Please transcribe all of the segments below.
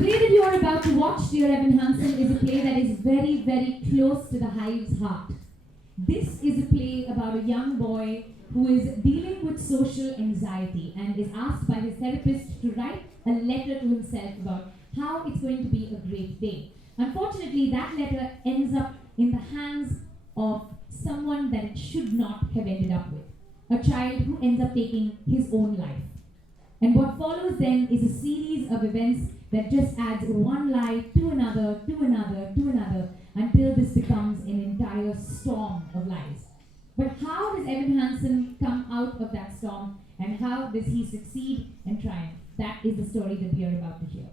play that you are about to watch, dear Evan Hansen, is a play that is very, very close to the hive's heart. This is a play about a young boy who is dealing with social anxiety and is asked by his therapist to write a letter to himself about how it's going to be a great day. Unfortunately, that letter ends up in the hands of someone that it should not have ended up with. A child who ends up taking his own life. And what follows then is a series of events that just adds one lie to another, to another, to another, until this becomes an entire storm of lies. But how does Evan Hansen come out of that storm, and how does he succeed and triumph? That is the story that we are about to hear.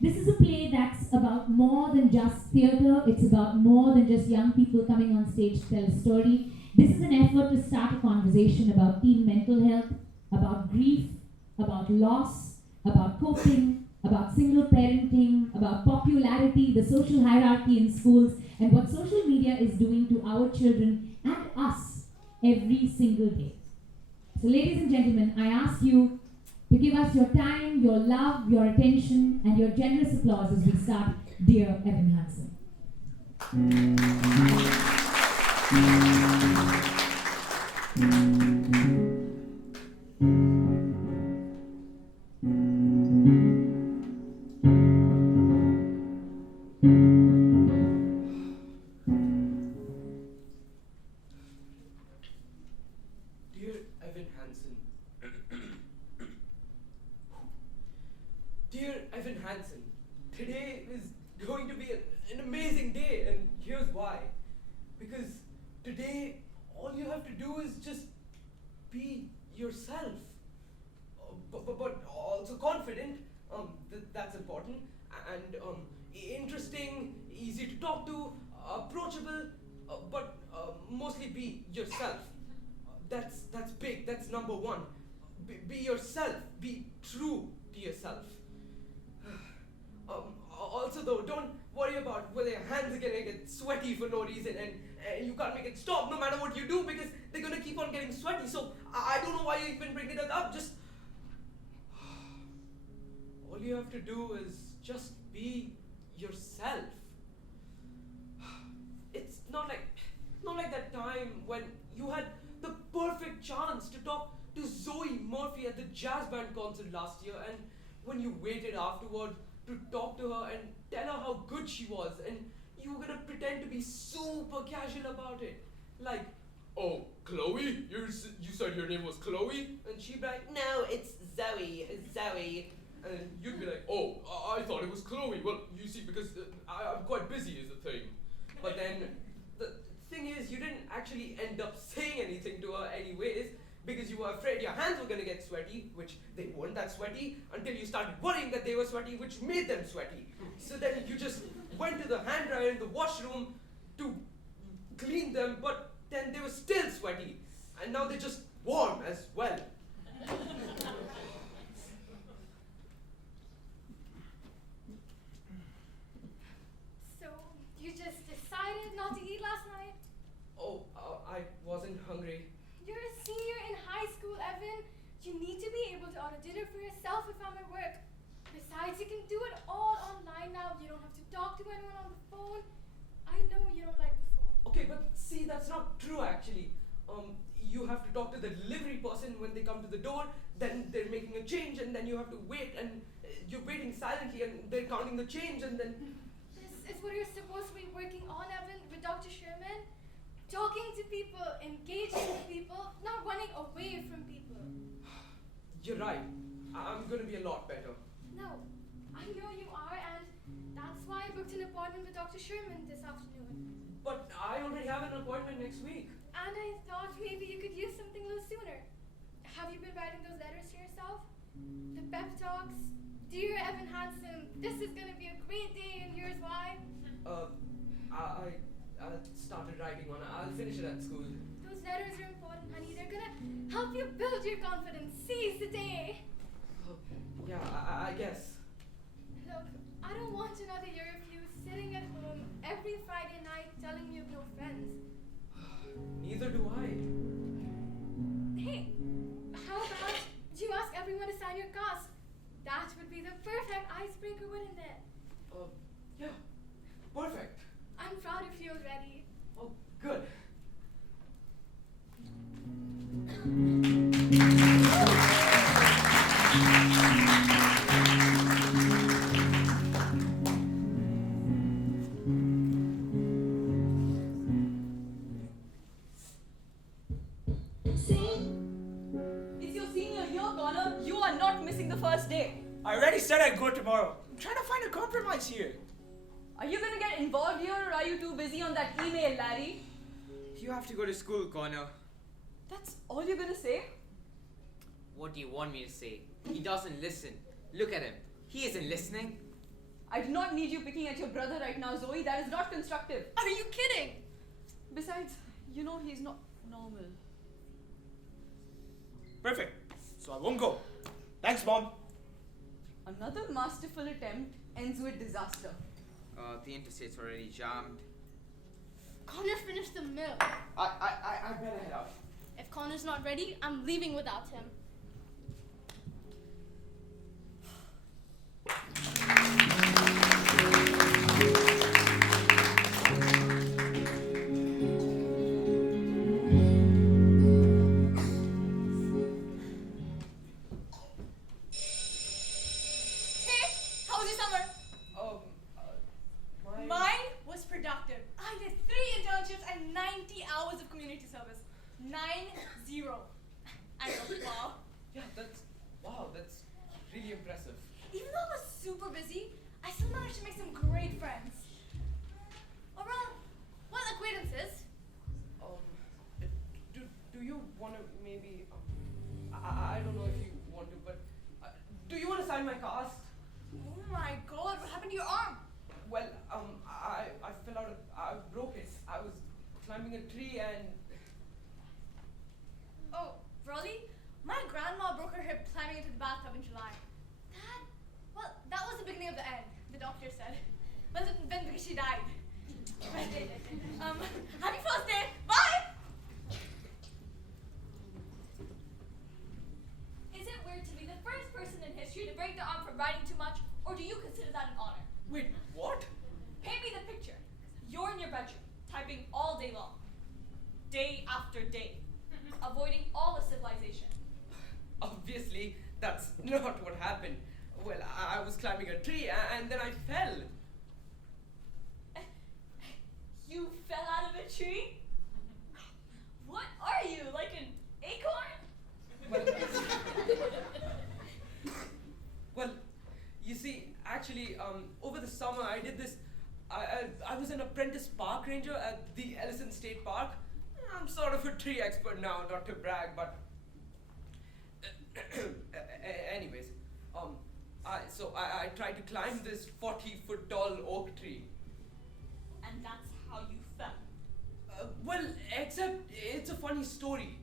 This is a play that's about more than just theatre. It's about more than just young people coming on stage to tell a story. This is an effort to start a conversation about teen mental health, about grief, about loss, about coping, about single parenting, about popularity, the social hierarchy in schools, and what social media is doing to our children and us every single day. So ladies and gentlemen, I ask you to give us your time, your love, your attention, and your generous applause as we start Dear Evan Hansen. Dear Evan Hansen. Dear Evan Hansen, today is going to be an amazing day, and here's why. Because today, all you have to do is just be yourself. But also confident, that's important, and interesting, easy to talk to, approachable, but mostly be yourself. That's big, that's number one. Be yourself, be true to yourself. Also though, don't worry about whether your hands are gonna get sweaty for no reason, and you can't make it stop no matter what you do, because they're gonna keep on getting sweaty. So I don't know why you even bring it up. Just all you have to do is just be yourself. It's not like that time when you had the perfect chance to talk to Zoe Murphy at the jazz band concert last year, and when you waited afterward to talk to her and tell her how good she was, and you were gonna pretend to be super casual about it. Like, oh, Chloe? You said your name was Chloe? And she'd be like, no, it's Zoe. And you'd be like, oh, I thought it was Chloe. Well, you see, because I'm quite busy is the thing. But then, the thing is, you didn't actually end up saying anything to her anyways, because you were afraid your hands were gonna get sweaty, which they weren't that sweaty, until you started worrying that they were sweaty, which made them sweaty. So then you just went to the hand dryer in the washroom to clean them, but then they were still sweaty. And now they're just warm as well. So, you just decided not to eat last night? Oh, I wasn't hungry. You're a senior in high school, Evan. You need to be able to order dinner for yourself if I'm at work. Besides, you can do it all online now. You don't have to talk to anyone on the phone. I know you don't like the phone. Okay, but see, that's not true actually. You have to talk to the delivery person when they come to the door, then they're making a change, and then you have to wait, and you're waiting silently, and they're counting the change, and then... This is what you're supposed to be working on, Evan, with Dr. Sherman. Talking to people, engaging with people, not running away from people. You're right. I'm gonna be a lot better. No, I know you are, and that's why I booked an appointment with Dr. Sherman this afternoon. But I already have an appointment next week. And I thought maybe you could use something a little sooner. Have you been writing those letters to yourself? The pep talks? Dear Evan Hansen, this is gonna be a great day, and here's why. I started writing one. I'll finish it at school. Those letters are important, honey. They're gonna help you build your confidence. Seize the day. Yeah, I guess. Look, I don't want another year of you sitting at home every Friday night telling me you have no friends. Neither do I. Hey, how about you ask everyone to sign your cast? That would be the perfect icebreaker good in there. Yeah, perfect. I'm proud if you're ready. Oh, good. It's your senior year, Connor. You are not missing the first day. I already said I'd go tomorrow. I'm trying to find a compromise here. Are you gonna get involved here or are you too busy on that email, Larry? You have to go to school, Connor. That's all you're gonna say? What do you want me to say? He doesn't listen. Look at him. He isn't listening. I do not need you picking at your brother right now, Zoe. That is not constructive. Are you kidding? Besides, you know he's not normal. Perfect. So I won't go. Thanks, Mom. Another masterful attempt ends with disaster. The interstate's already jammed. Connor finished the milk. I better head out. If Connor's not ready, I'm leaving without him. Hey, how was your summer? Mine was productive. I did 3 internships and 90 hours of community service. 9-0. I know, wow. Yeah, that's really impressive. Even though I was super busy, I still managed to make some great friends. Around, well, acquaintances. Do you want to maybe, I don't know if you want to, but do you want to sign my cast? Oh my god, what happened to your arm? Well, I fell out I broke it. I was climbing a tree and, Oh, really? My grandma broke her hip climbing into the bathtub in July. That was the beginning of the end, the doctor said. But then because she died. Happy first day! Bye! Is it weird to be the first person in history to break the arm from riding too much, or do you consider that an honor? wait, what? Paint me the picture. You're in your bedroom, typing all day long. Day after day. Avoiding all the civilization. Obviously, that's not what happened. Well, I was climbing a tree and then I fell. You fell out of a tree? What are you, like an acorn? Well, you see, actually, over the summer I did this. I was an apprentice park ranger at the Ellison State Park. I'm sort of a tree expert now, not to brag, but anyways, I tried to climb this 40-foot tall oak tree. And that's how you fell. Well, except it's a funny story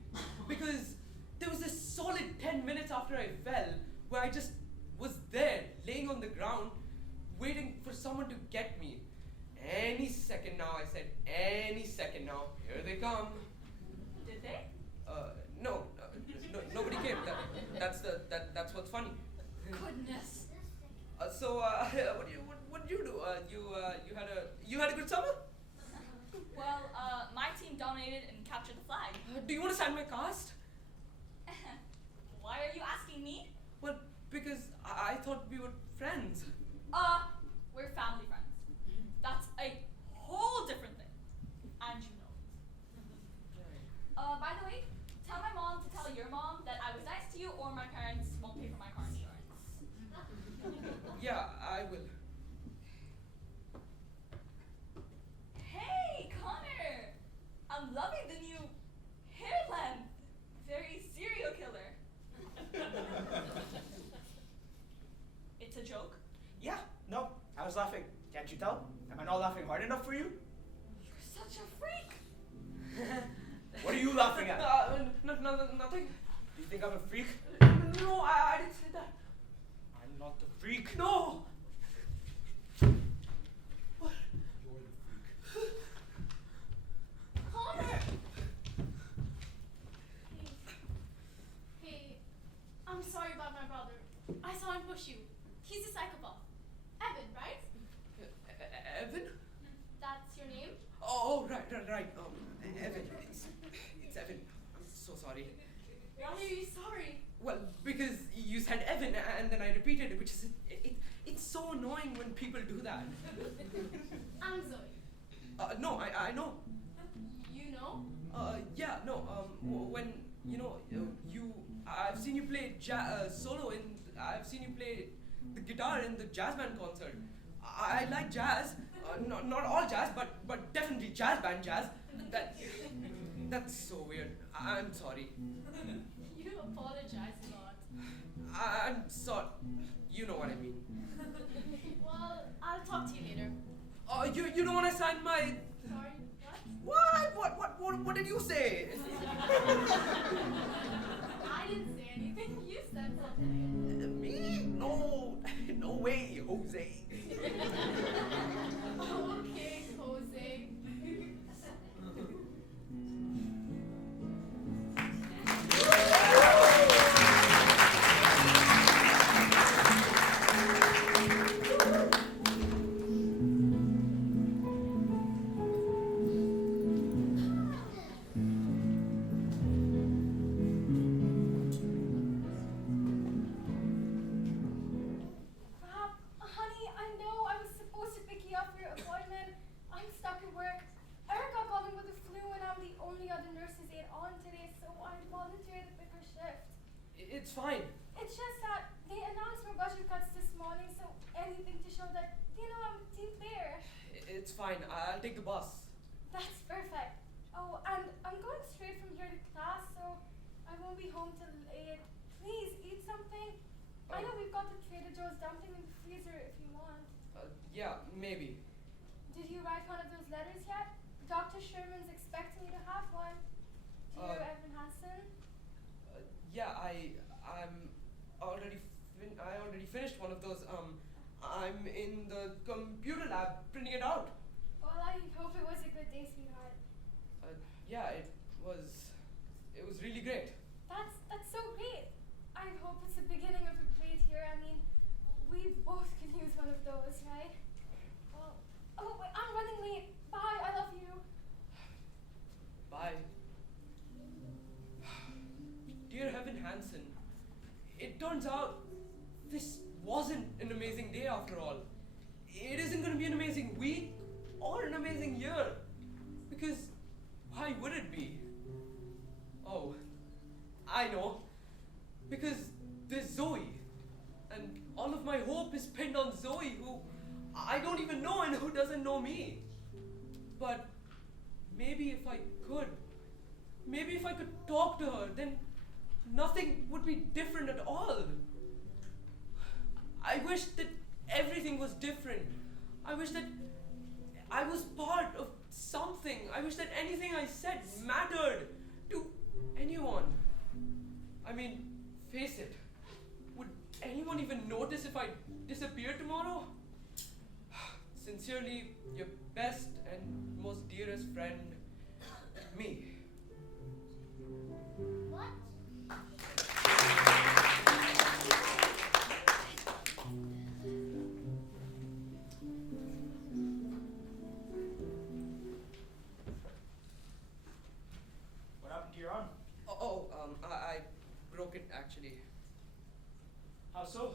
because there was this solid 10 minutes after I fell where I just was there, laying on the ground, waiting for someone to get me. Any second now, I said, any second now. Here they come. Did they? No, nobody came. That's what's funny. Goodness. What did you do? You had a good summer? Well, my team dominated and captured the flag. Do you want to sign my cast? Why are you asking me? Well, because I thought we were friends. We're family friends. That's a whole different thing. And you know it. By the way, tell my mom to tell your mom that I was nice to you or my parents won't pay for my car insurance. Yeah, I will. Hey, Connor! I'm loving the new hair length. Very serial killer. It's a joke? Yeah, no, I was laughing. Can't you tell? Am I not laughing hard enough for you? You're such a freak. What are you laughing at? Nothing. Do you think I'm a freak? No, I didn't say that. I'm not the freak. No. What? You're the freak. Connor! Hey, I'm sorry about my brother. I saw him push you. He's a psychopath. And and then I repeated it, which is it's so annoying when people do that. I'm Zoe. No, I know. You know? Yeah, no. When I've seen you play solo in. I've seen you play the guitar in the jazz band concert. I like jazz. Not all jazz, but definitely jazz band jazz. That's so weird. I'm sorry. You apologize a lot. I'm sorry. You know what I mean. Well, I'll talk to you later. You don't want to sign my. Sorry, what? What did you say? I didn't say anything. You said something. Me? No way, Jose. Okay, Jose. Honey, I know I was supposed to pick you up for your appointment. I'm stuck at work. Erica called me with the flu and I'm the only other nurse's aide on today, so I volunteered to pick her shift. It's fine. It's just that they announced more budget cuts this morning, so anything to show that, I'm a team player. It's fine. I'll take the bus. That's perfect. Oh, and I'm going straight from here to class, so I won't be home till 8. Please, eat something. I know we've got the Trader Joe's dumpling in the freezer if you want. Yeah, maybe. Did you write one of those letters yet? Dr. Sherman's expecting you to have one. Dear Evan Hansen. Yeah, I'm already. I already finished one of those. I'm in the computer lab printing it out. Well, I hope it was a good day, sweetheart. Yeah, it was really great. That's so great. I hope it's the beginning of a great year. I mean, we both could use one of those, right? Well, oh, wait, I'm running late. Bye, I love you. Bye. Dear Evan Hansen, it turns out this wasn't an amazing day after all. It isn't going to be an amazing week or an amazing year. Because why would it be? Oh, I know. Because there's Zoe. And all of my hope is pinned on Zoe, who I don't even know and who doesn't know me. But maybe if I could talk to her, then nothing would be different at all. I wish that everything was different. I wish that I was part of something. I wish that anything I said mattered to anyone. I mean, face it. Would anyone even notice if I disappeared tomorrow? Sincerely, your best and most dearest friend, me. What? What happened to your arm? I broke it actually. How so?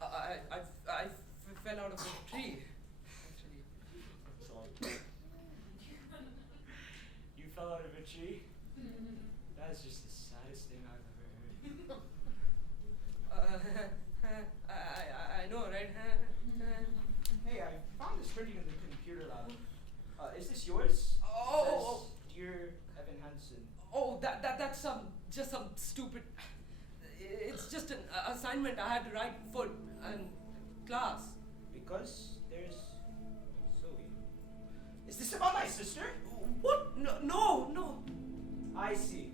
I fell out of the tree. Actually. So, you fell out of a tree? That is just the saddest thing I've ever heard. I know, right? Hey, I found this printing in the computer lab. Is this yours? Oh. It says, Dear Evan Hansen. Oh, that's just some stupid. It's just an assignment I had to write for class. Because there's Zoe. Is this about my sister? What? No. I see.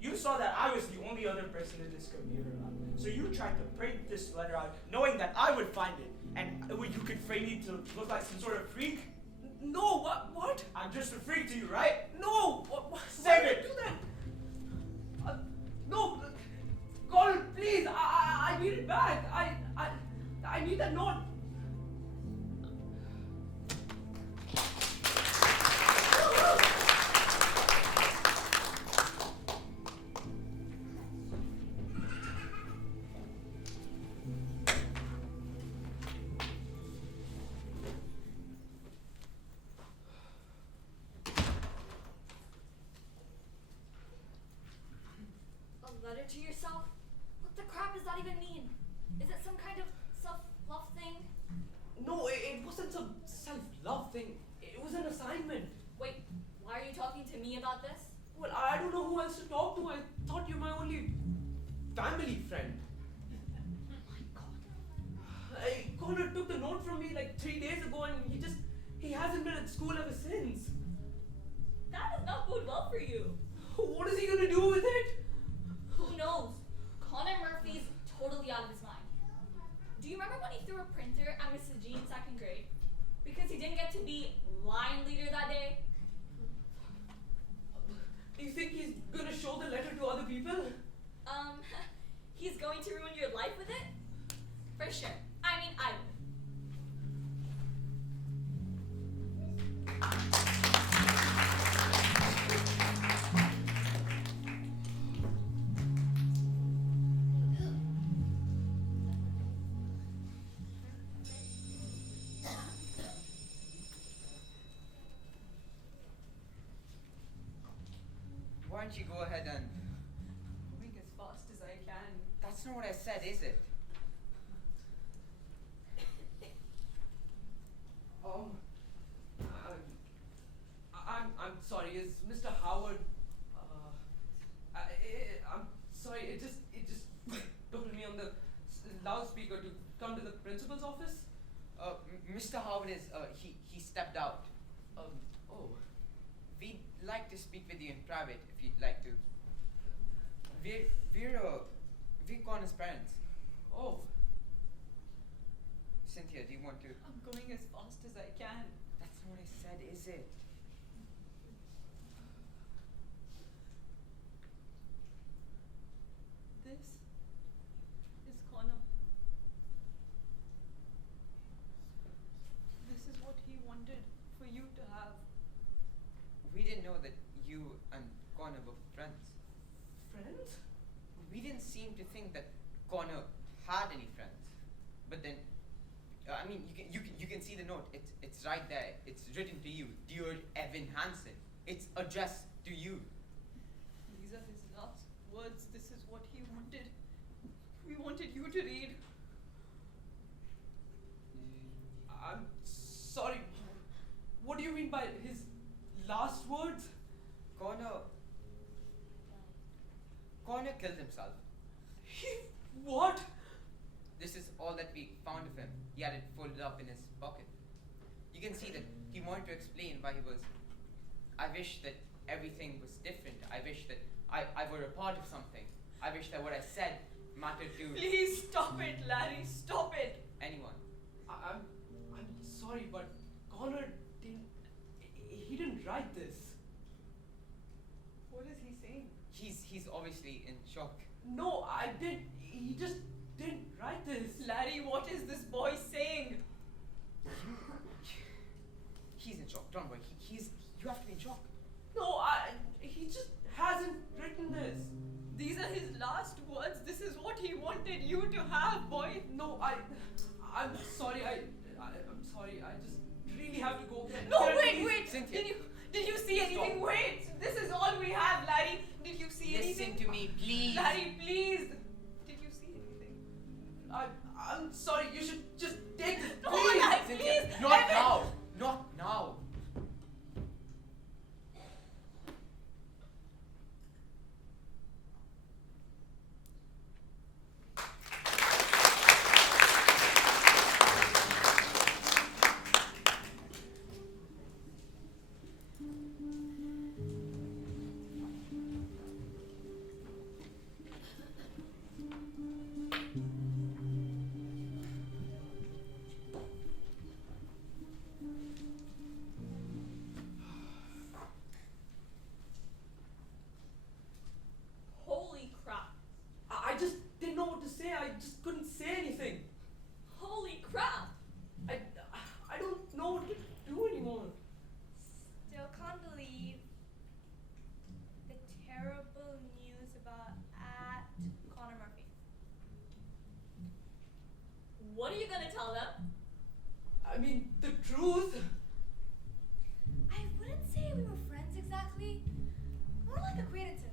You saw that I was the only other person in this computer lab. So you tried to print this letter out knowing that I would find it. And you could frame me to look like some sort of freak? No, what? I'm just a freak to you, right? No! What? Save Why it! did you do that? No! Colin, please! I need it back! I need that note! letter to yourself? What the crap does that even mean? Is it some kind of self-love thing? No, it wasn't some self-love thing. It was an assignment. Wait, why are you talking to me about this? Well, I don't know who else to talk to. I thought you're my only family friend. My god. Connor took the note from me like 3 days ago and he hasn't been at school ever since. That does not bode well for you. What is he gonna do with it? Who knows? Connor Murphy's totally out of his mind. Do you remember when he threw a printer at Mrs. G in 2nd grade? Because he didn't get to be line leader that day? Do you think he's gonna show the letter to other people? He's going to ruin your life with it? For sure. I mean, I would. Why don't you go ahead and... Moving as fast as I can. That's not what I said, is it? I'm sorry. Is Mr. Howard? I'm sorry. It just told me on the loudspeaker to come to the principal's office. Mr. Howard is, he stepped out. Oh. We'd like to speak with you in private if you'd like to. We're Connor's parents. Oh. Cynthia, do you want to? I'm going as fast as I can. That's not what I said, is it? This is Connor. This is what he wanted for you to have. We didn't know that you and Connor were friends. Friends? We didn't seem to think that Connor had any friends. But then, I mean, you can see the note. It's right there. It's written to you, dear Evan Hansen. It's addressed to you. These are his last words. This is what he wanted. We wanted you to read. I'm sorry. What do you mean by his last words? Connor killed himself. What? This is all that we found of him. He had it folded up in his pocket. You can see that he wanted to explain why he was. I wish that everything was different. I wish that I were a part of something. I wish that what I said mattered to Please stop it, Larry. Stop it. anyone. I'm sorry, but Connor didn't write this. What is he saying? He's obviously in shock. No, I did. He just didn't write this. Larry, what is this boy saying? He's in shock. Don't worry. You have to be in shock. No, he just hasn't written this. These are his last words. This is what he wanted you to have, boy. No, I'm sorry. I'm sorry. I just really have to go. No, Can I wait, please- wait. Cynthia. Did you see anything? Stop. Wait. This is all we have, Larry. Did you see anything? Listen to me, please. Larry, please. Did you see anything? I'm sorry. You should just take this. No, please. Larry, Cynthia, please. not Evan. now. Not now. Holy crap. I just didn't know what to say. I just couldn't say anything. Holy crap. I don't know what to do anymore. Still can't believe the terrible news about Connor Murphy. What are you gonna tell them? I mean, the truth. I wouldn't say we were friends exactly. More like acquaintances.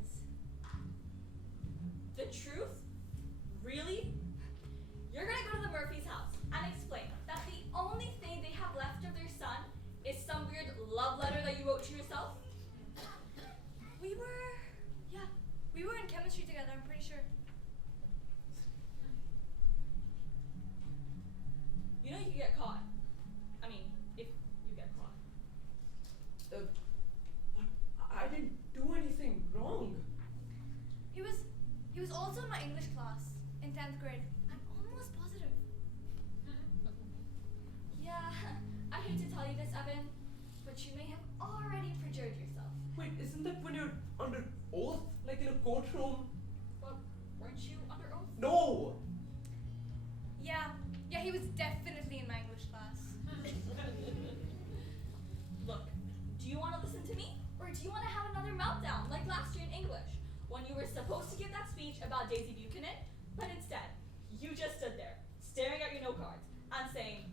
Evan, but you may have already perjured yourself. Wait, isn't that when you're under oath? Like in a courtroom? But weren't you under oath? No! Yeah, he was definitely in my English class. Look, do you want to listen to me? Or do you want to have another meltdown like last year in English, when you were supposed to give that speech about Daisy Buchanan, but instead, you just stood there, staring at your note cards, and saying,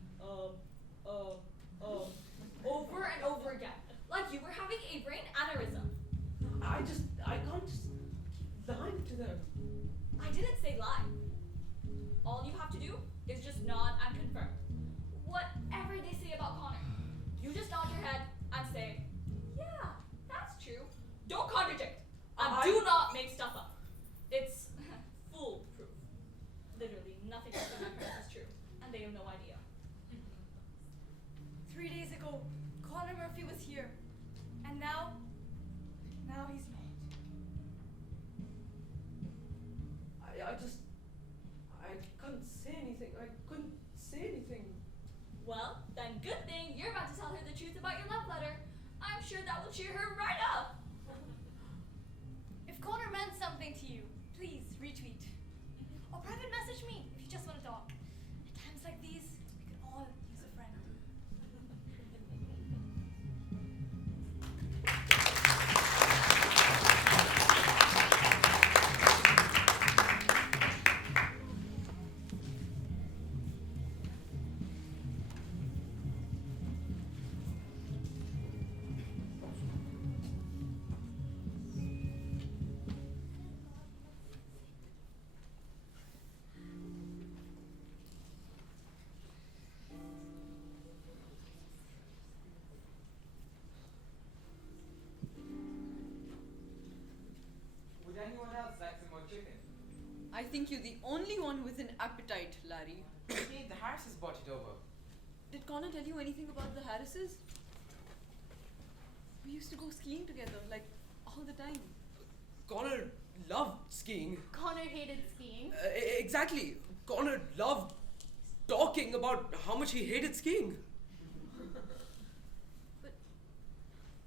over and over again, like you were having a brain aneurysm. I can't just keep lying to them. I didn't say lie. All you have to do is just nod and confirm. Whatever they say about Connor, you just nod your head and say, yeah, that's true. Don't contradict. And do not make stuff up. It's foolproof. Literally nothing else from my parents is true, and they have no idea. 3 days ago, Connor Murphy was here. And now he's not. I couldn't say anything. I couldn't say anything. Well, then good thing you're about to tell her the truth about your love letter. I'm sure that will cheer her right up. If Connor meant something to you, please retweet. Or private message me if you just want to talk. At times like these, we can all use a friend. Would anyone else like some more chicken? I think you're the only one with an appetite, Larry. Hey, the Harrises brought it over. Did Connor tell you anything about the Harrises? We used to go skiing together, like, all the time. Connor loved skiing. Connor hated skiing. Exactly. Connor loved talking about how much he hated skiing. But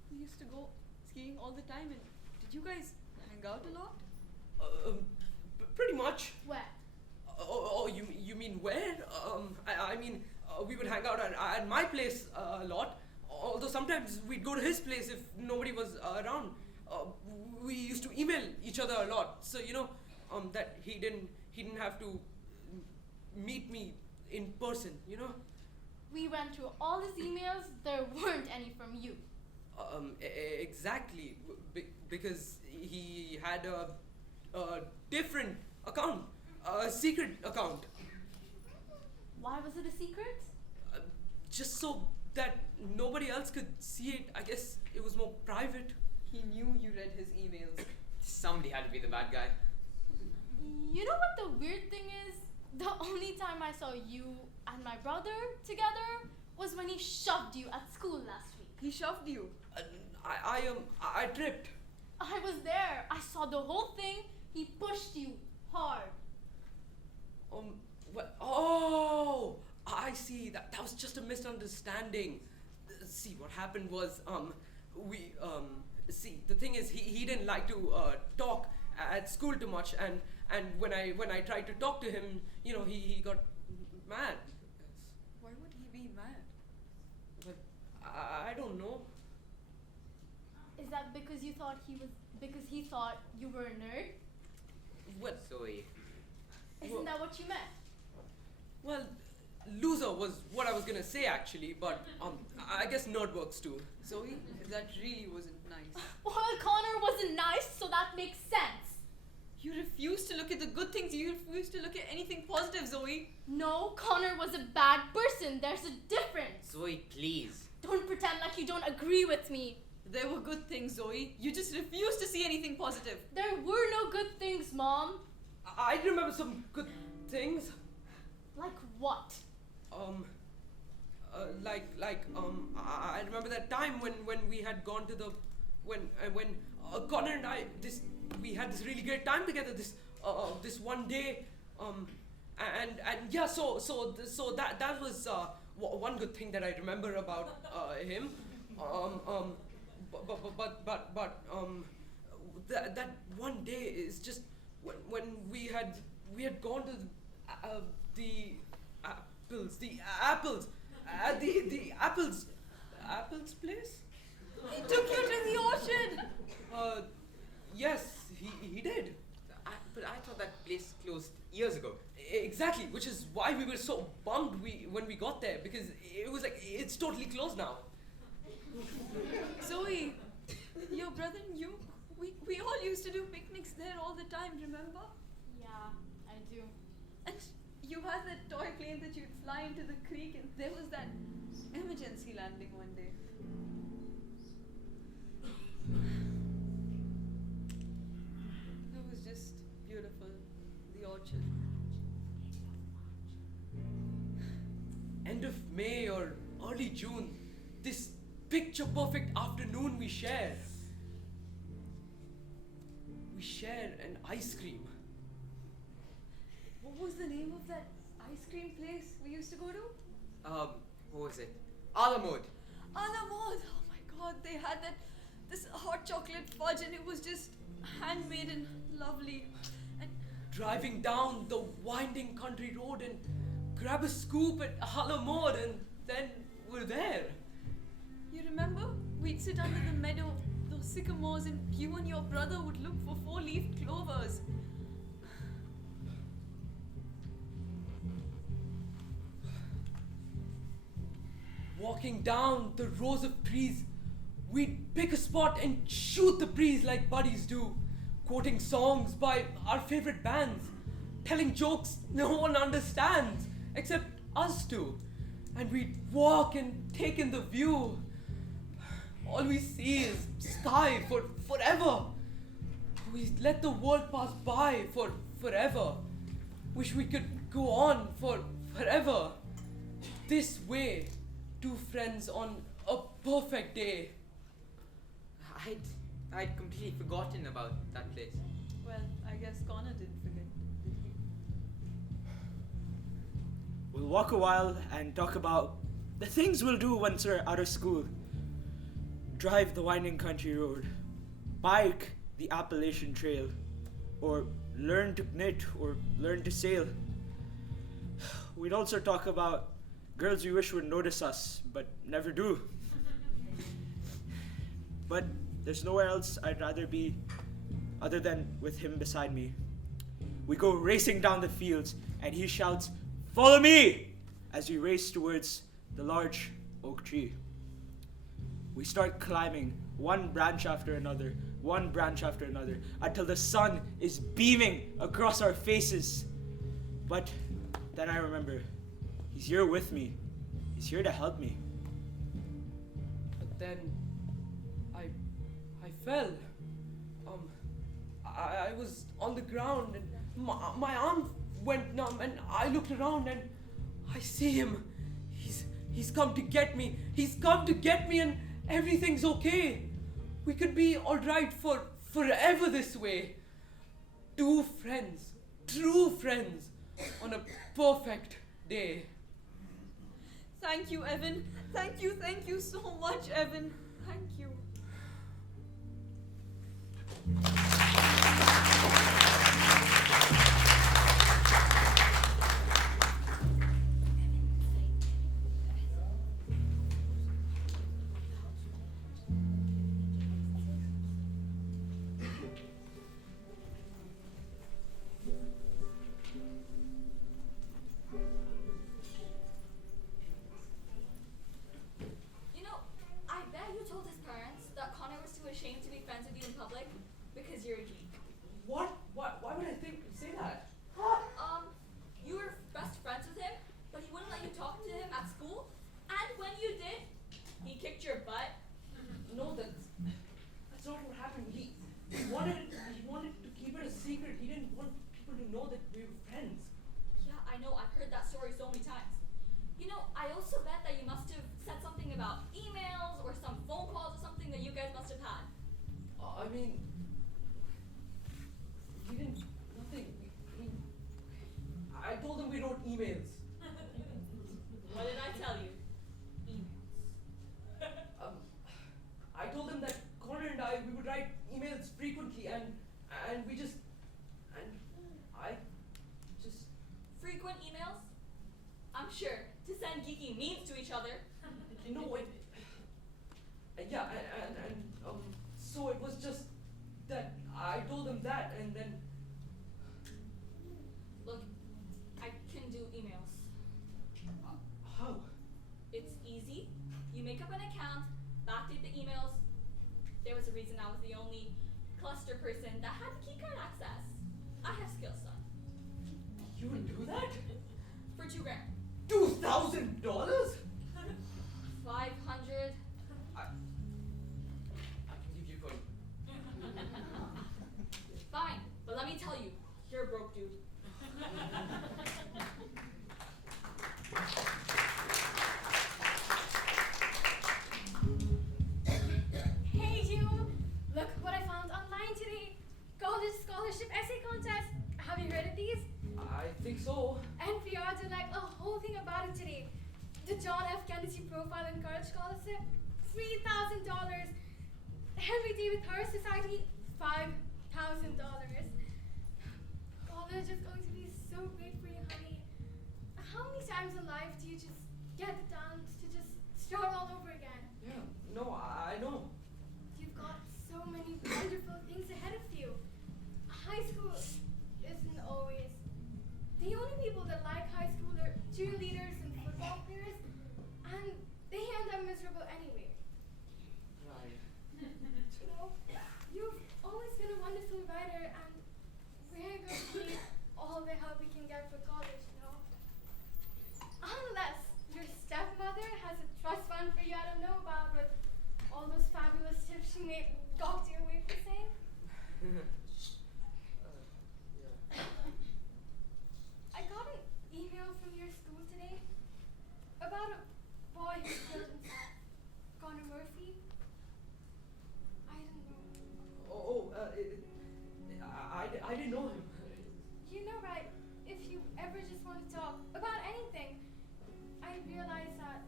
we used to go skiing all the time, and did you guys hang out a lot? Pretty much. Where? Oh, you mean where? I mean, we would hang out at my place a lot. Although sometimes we'd go to his place if nobody was around. We used to email each other a lot, so that he didn't have to meet me in person. We went through all his emails. There weren't any from you. Exactly, because he had a different account, a secret account. Why was it a secret? Just so that nobody else could see it. I guess it was more private. He knew you read his emails. Somebody had to be the bad guy. You know what the weird thing is? The only time I saw you and my brother together was when he shoved you at school last week. He shoved you. I tripped. I was there. I saw the whole thing. He pushed you hard. Oh, I see. That was just a misunderstanding. See, what happened was, the thing is, he didn't like to talk at school too much, and when I tried to talk to him, he got mad. Why would he be mad? But I don't know. Is that because he thought you were a nerd? Well, Zoe. Isn't that what you meant? well, loser was what I was gonna say actually, but I guess nerd works too. Zoe, that really wasn't nice. Well, Connor wasn't nice, so that makes sense. You refused to look at the good things. You refused to look at anything positive, Zoe. No, Connor was a bad person. There's a difference. Zoe, please. Don't pretend like you don't agree with me. There were good things, Zoe. You just refused to see anything positive. There were no good things, Mom. I remember some good things. Like what? I remember that time when we had gone to the when Connor and I we had this really great time together this one day and yeah so that was one good thing that I remember about him. That one day is just when we had gone to the apples at the apples place. He took you to the orchard. Yes, he did. But I thought that place closed years ago. Exactly, which is why we were so bummed when we got there, because it was like it's totally closed now. Zoe, your brother and you, we all used to do picnics there all the time, remember? Yeah, I do. And you had that toy plane that you'd fly into the creek, and there was that emergency landing one day. It was just beautiful, the orchard. End of May or early June, this picture perfect afternoon we share. We share an ice cream. What was the name of that ice cream place we used to go to? What was it? Alamode. Alamode! Oh my god, they had this hot chocolate fudge, and it was just handmade and lovely. And Driving down the winding country road and grab a scoop at Alamode, and then we're there. you remember? We'd sit under the meadow, those sycamores, and you and your brother would look for four-leaf clovers. Walking down the rows of trees, we'd pick a spot and shoot the breeze like buddies do, quoting songs by our favorite bands, telling jokes no one understands except us two. And we'd walk and take in the view. All we see is sky for forever. We let the world pass by for forever. Wish we could go on for forever. This way, two friends on a perfect day. I'd completely forgotten about that place. Well, I guess Connor didn't forget, did he? We'll walk a while and talk about the things we'll do once we're out of school. Drive the winding country road, bike the Appalachian Trail, or learn to knit or learn to sail. We'd also talk about girls we wish would notice us, but never do. But there's nowhere else I'd rather be other than with him beside me. We go racing down the fields, and he shouts, "Follow me!" as we race towards the large oak tree. We start climbing one branch after another, until the sun is beaming across our faces. But then I remember, he's here with me. He's here to help me. But then I fell. I was on the ground and my arm went numb, and I looked around and I see him. He's come to get me. He's come to get me, and everything's okay. We could be alright for forever this way. Two friends, true friends, on a perfect day. Thank you, Evan. Thank you so much, Evan. Thank you. You know, I bet you told his parents that Connor was too ashamed to be friends with you in public because You know, yeah, so it was just that I told him that, and then Look, I can do emails. how? It's easy. You make up an account, backdate the emails. There was a reason I was the only cluster person that had the keycard access. I have skills, son. You would do that? For $2,000. $2,000? 500. I can give you 20. Fine, but let me tell you, you're broke, dude. Hey you! Look what I found online today. College scholarship essay contest. Have you heard of these? I think so. NPR did like a whole thing about it today. The John F. Kennedy Profile and Courage Scholarship, $3,000. Henry David Thoreau Society, $5,000. College is going to be so great for you, honey. How many times in life do you just get the chance to just start all over again? Yeah, no, I know. You've got so many wonderful things ahead of you. High school isn't always. The only people that like high school are cheerleaders and football players, and they end up miserable anyway. Right. You know, you've always been a wonderful writer, and we're going to need all the help we can get for college, you know? Unless your stepmother has a trust fund for you I don't know about with all those fabulous tips she made gawked you away for saying. Yeah. I got an email from your school today about a boy who killed himself. Connor Murphy. I didn't know. I didn't know him. You know, right, if you ever just want to talk about anything, I realize that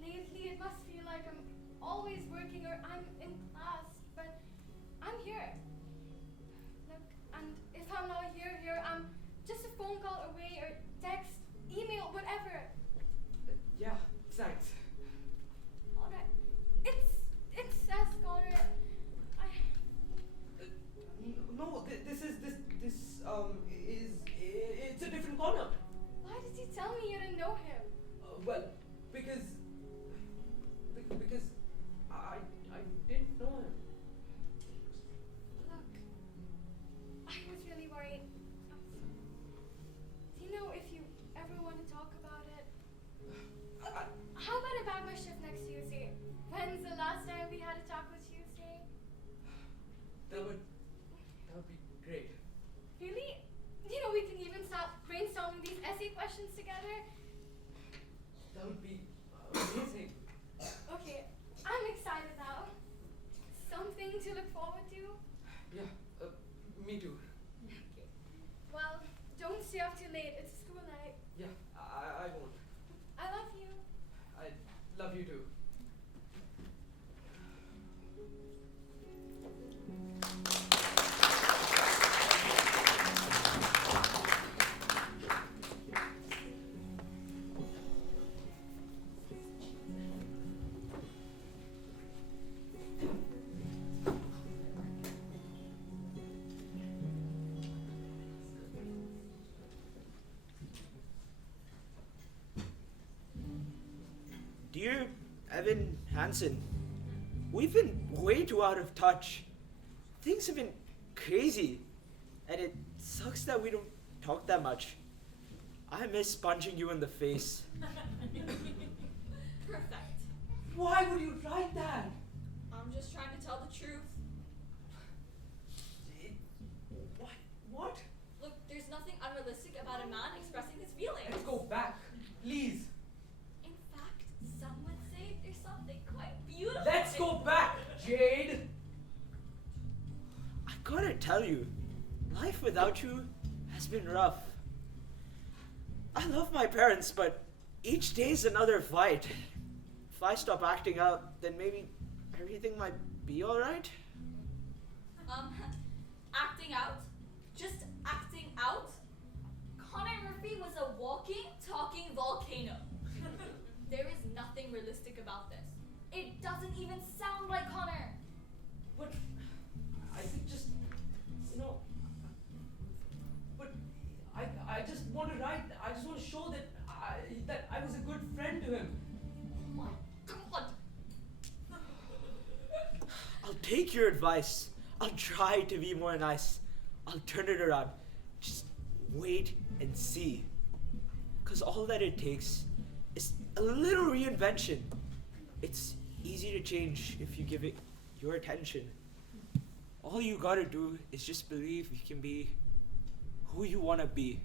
lately it must feel like I'm always working or I'm in class, but I'm here. Look, and if I'm not here, I'm just a phone call away or text, email, whatever. Yeah, thanks. Alright. It says Connor. No, it's a different corner. Why did you tell me you didn't know him? Well, because I didn't know him. Look, I was really worried. Do you know if you ever want to talk about it? How about I bag my shift next Tuesday? When's the last time we had a Taco Tuesday? That would be great. Really? You know, we can even start brainstorming these essay questions together. That would be amazing. Okay, I'm excited now. Something to look forward to. Yeah, me too. Okay. Well, don't stay up too late. It's school night. Yeah, I won't. I love you. I love you too. Dear Evan Hansen, we've been way too out of touch. Things have been crazy, and it sucks that we don't talk that much. I miss punching you in the face. Perfect. Why would you write that? I'm just trying to tell the truth. What? Look, there's nothing unrealistic about a man expressing his feelings. Let's go back, please. In fact, some would say there's something quite beautiful. Let's go back, Jade. I gotta tell you, life without you has been rough. I love my parents, but each day's another fight. If I stop acting out, then maybe everything might be alright. Acting out? Just acting out? Connor Murphy was a walking, talking volcano. There is nothing realistic about about this. It doesn't even sound like Connor. But I think just, but I just want to write, I just want to show that I was a good friend to him. Oh my god! I'll take your advice. I'll try to be more nice. I'll turn it around. Just wait and see. Because all that it takes is a little reinvention. It's easy to change if you give it your attention. All you gotta do is just believe you can be who you wanna be.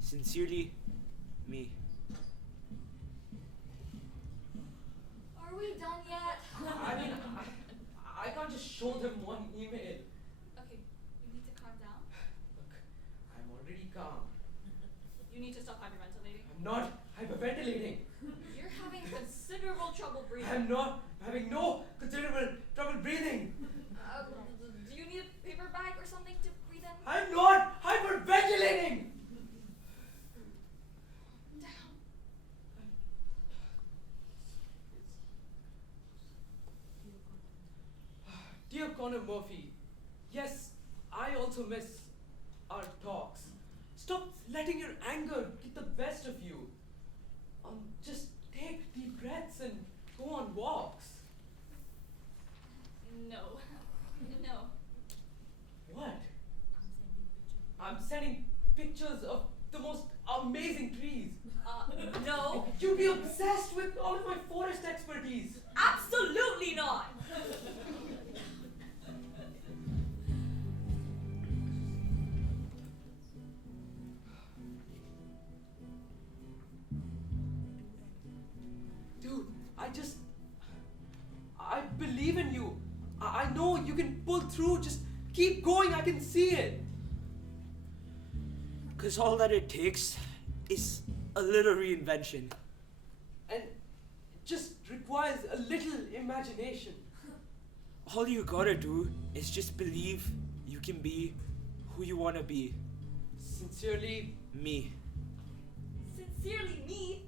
Sincerely, me. Are we done yet? I mean, I can't just show them one email. Okay, you need to calm down. Look, I'm already calm. You need to stop hyperventilating. I'm not hyperventilating. You're having considerable trouble breathing. I'm not having no considerable trouble breathing. Do you need a paper bag or something to breathe in? I'm not hyperventilating. Down. Dear Connor Murphy, yes, I also miss our talks. Stop letting your anger get the best of you. Just take deep breaths and go on walks. No. No. What? I'm sending pictures of the most amazing trees. No. You'd be obsessed with all of my forest expertise. Absolutely not! Dude, I believe in you. I know you can pull through. Just keep going. I can see it. Because all that it takes is a little reinvention. And it just requires a little imagination. All you gotta do is just believe you can be who you wanna be. Sincerely, Me. Sincerely, me?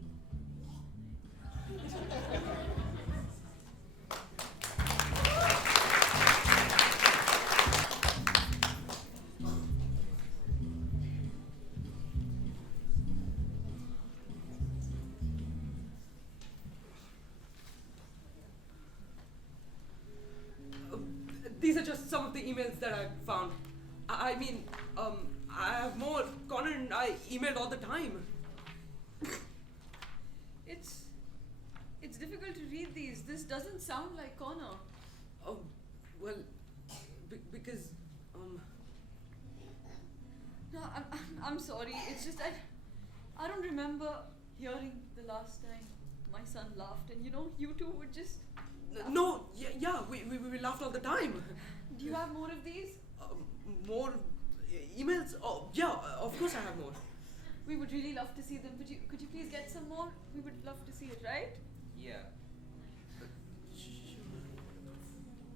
these are just some of the emails that I found. I mean, I have more. Connor and I emailed all the time. It's difficult to read these. This doesn't sound like Connor. Well, because, No, I'm sorry. It's just I don't remember hearing the last time my son laughed, and you two would just. no, yeah, we laughed all the time. Do you have more of these? More emails? Oh, yeah, of course I have more. We would really love to see them. Could you please get some more? We would love to see it, right? Yeah.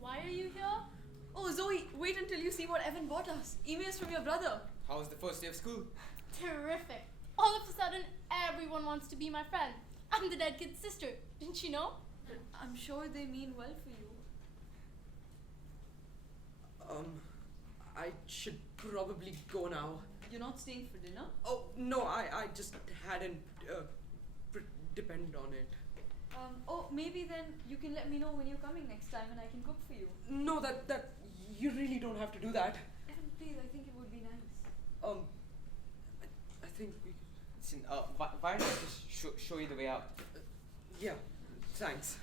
Why are you here? Oh, Zoe, wait until you see what Evan bought us. Emails from your brother. How was the first day of school? Terrific. All of a sudden, everyone wants to be my friend. I'm the dead kid's sister. Didn't you know? I'm sure they mean well for you. I should probably go now. You're not staying for dinner? Oh, no, I just hadn't depended on it. Oh, maybe then you can let me know when you're coming next time and I can cook for you. No, that you really don't have to do that. Evan, please, I think it would be nice. I think we could. Listen, why don't I just show you the way out? Yeah, thanks.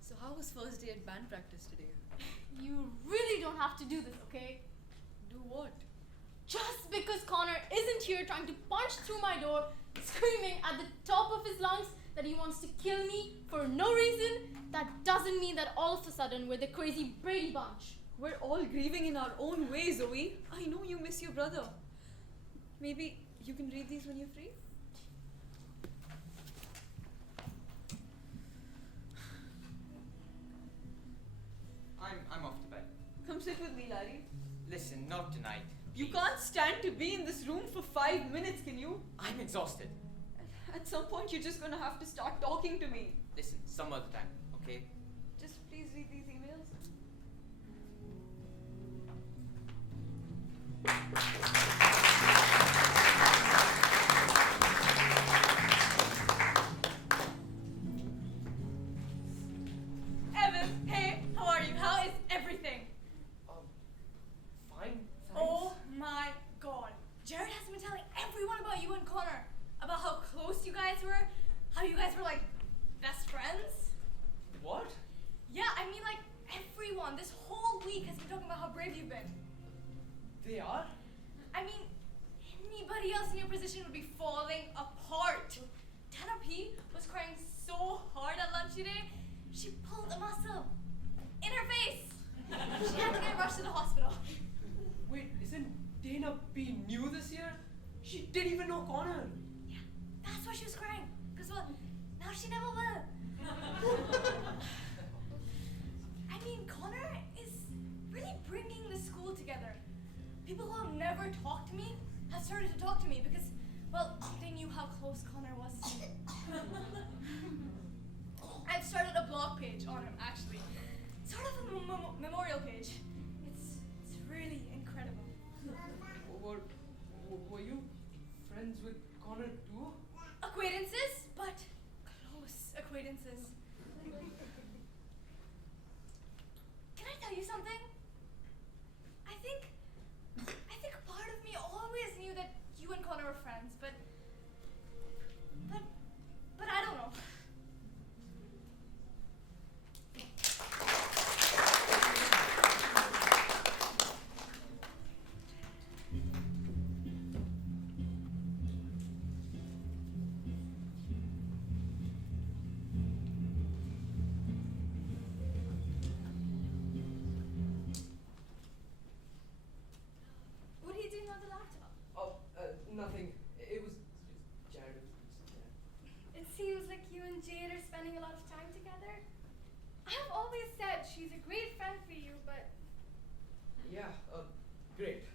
So how was first day at band practice today? You really don't have to do this, okay? Do what? Just because Connor isn't here trying to punch through my door, screaming at the top of his lungs that he wants to kill me for no reason, that doesn't mean that all of a sudden we're the crazy Brady bunch. We're all grieving in our own way, Zoe. I know you miss your brother. Maybe you can read these when you're free? I'm off to bed. Come sit with me, Larry. Listen, not tonight. You please. can't stand to be in this room for 5 minutes, can you? I'm exhausted. At At some point, you're just gonna have to start talking to me. Listen, some other time, okay? Just please read these emails. Evan, hey, how are you? How is everything? Fine, thanks. Oh my god. Jared has been telling everyone about you and Connor. About how close you guys were. How you guys were like best friends. What? Yeah, I mean like everyone this whole week has been talking about how brave you've been. They are? I mean, anybody else in your position would be falling apart. Tana P was crying so hard at lunch today, she pulled a muscle in her face. She had to get rushed to the hospital. Wait, isn't Dana B new this year? She didn't even know Connor. Yeah, that's why she was crying. Because, well, now she never will. I mean, Connor is really bringing the school together. People who have never talked to me have started to talk to me because, well, they knew how close Connor was to me. I've started a blog page on him, actually. Sort of a memorial page. It's really incredible. Were you friends with Connor too? Acquaintances, but close acquaintances. Can I tell you something? I think part of me always knew that you and Connor were friends, but I don't know. What are you doing on the laptop? Oh, nothing. It was just Jared. It seems like you and Jade are spending a lot of time together. I've always said she's a great friend for you, but Yeah, great.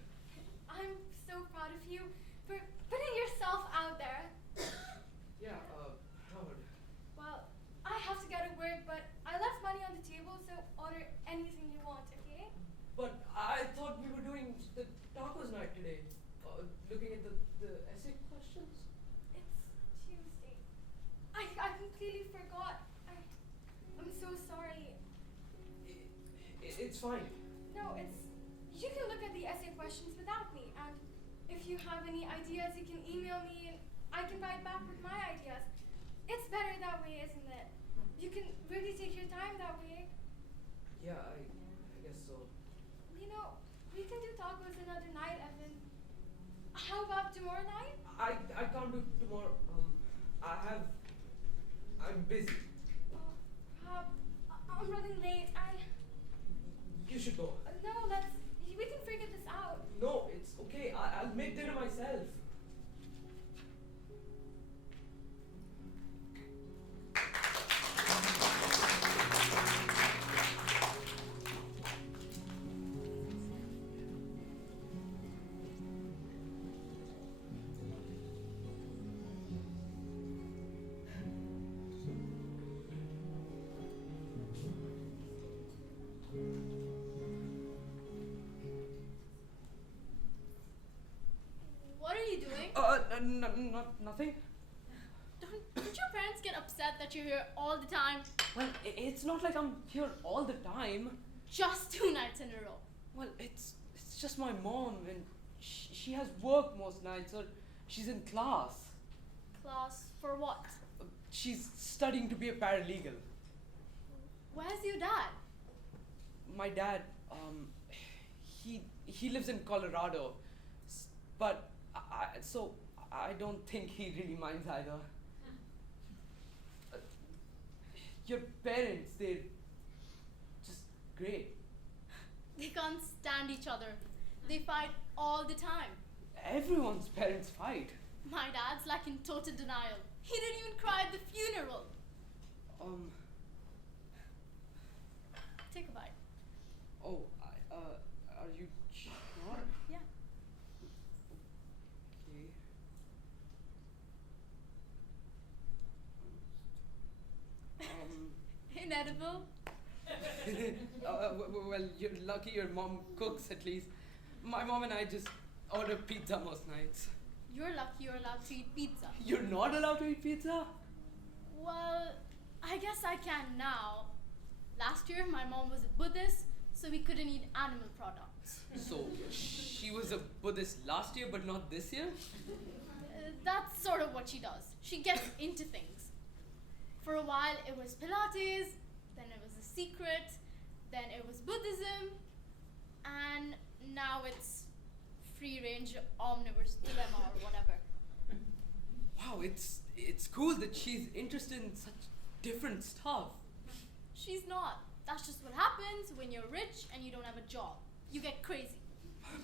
I'm so proud of you for putting yourself out there. Yeah, proud. Well, I have to go to work, but I left money on the table, so order anything you want, okay? But I thought we were doing the tacos night today. Looking at the essay questions. It's Tuesday. I completely forgot. I'm so sorry. It's fine. No, you can look at the essay questions without me, and if you have any ideas, you can email me and I can write back with my ideas. It's better that way, isn't it? You can really take your time that way. Yeah, I guess so. You know, we can do tacos another night, Evan. How about tomorrow night? I can't do tomorrow. I'm busy. I'm running late. You should go. No, we can figure this out. No, it's okay. I'll make dinner myself. What are you doing? Nothing. Don't your parents get upset that you're here all the time? Well, it's not like I'm here all the time. Just 2 nights in a row. Well, it's just my mom, and she has work most nights, or she's in class. Class for what? She's studying to be a paralegal. Where's your dad? My dad, he lives in Colorado, but I don't think he really minds either. Your parents, they're just great. They can't stand each other. They fight all the time. Everyone's parents fight. My dad's like in total denial. He didn't even cry at the funeral. Take a bite. Oh, are you sure? Yeah. Okay. Inedible? Well, you're lucky your mom cooks at least. My mom and I just order pizza most nights. You're lucky you're allowed to eat pizza. You're not allowed to eat pizza? Well, I guess I can now. Last year, my mom was a Buddhist, so we couldn't eat animal products. So, she was a Buddhist last year but not this year? That's sort of what she does. She gets into things. For a while, it was Pilates, then it was a secret, then it was Buddhism, and now it's free range omnivorous dilemma or whatever. Wow, it's cool that she's interested in such different stuff. She's not. That's just what happens when you're rich and you don't have a job. You get crazy.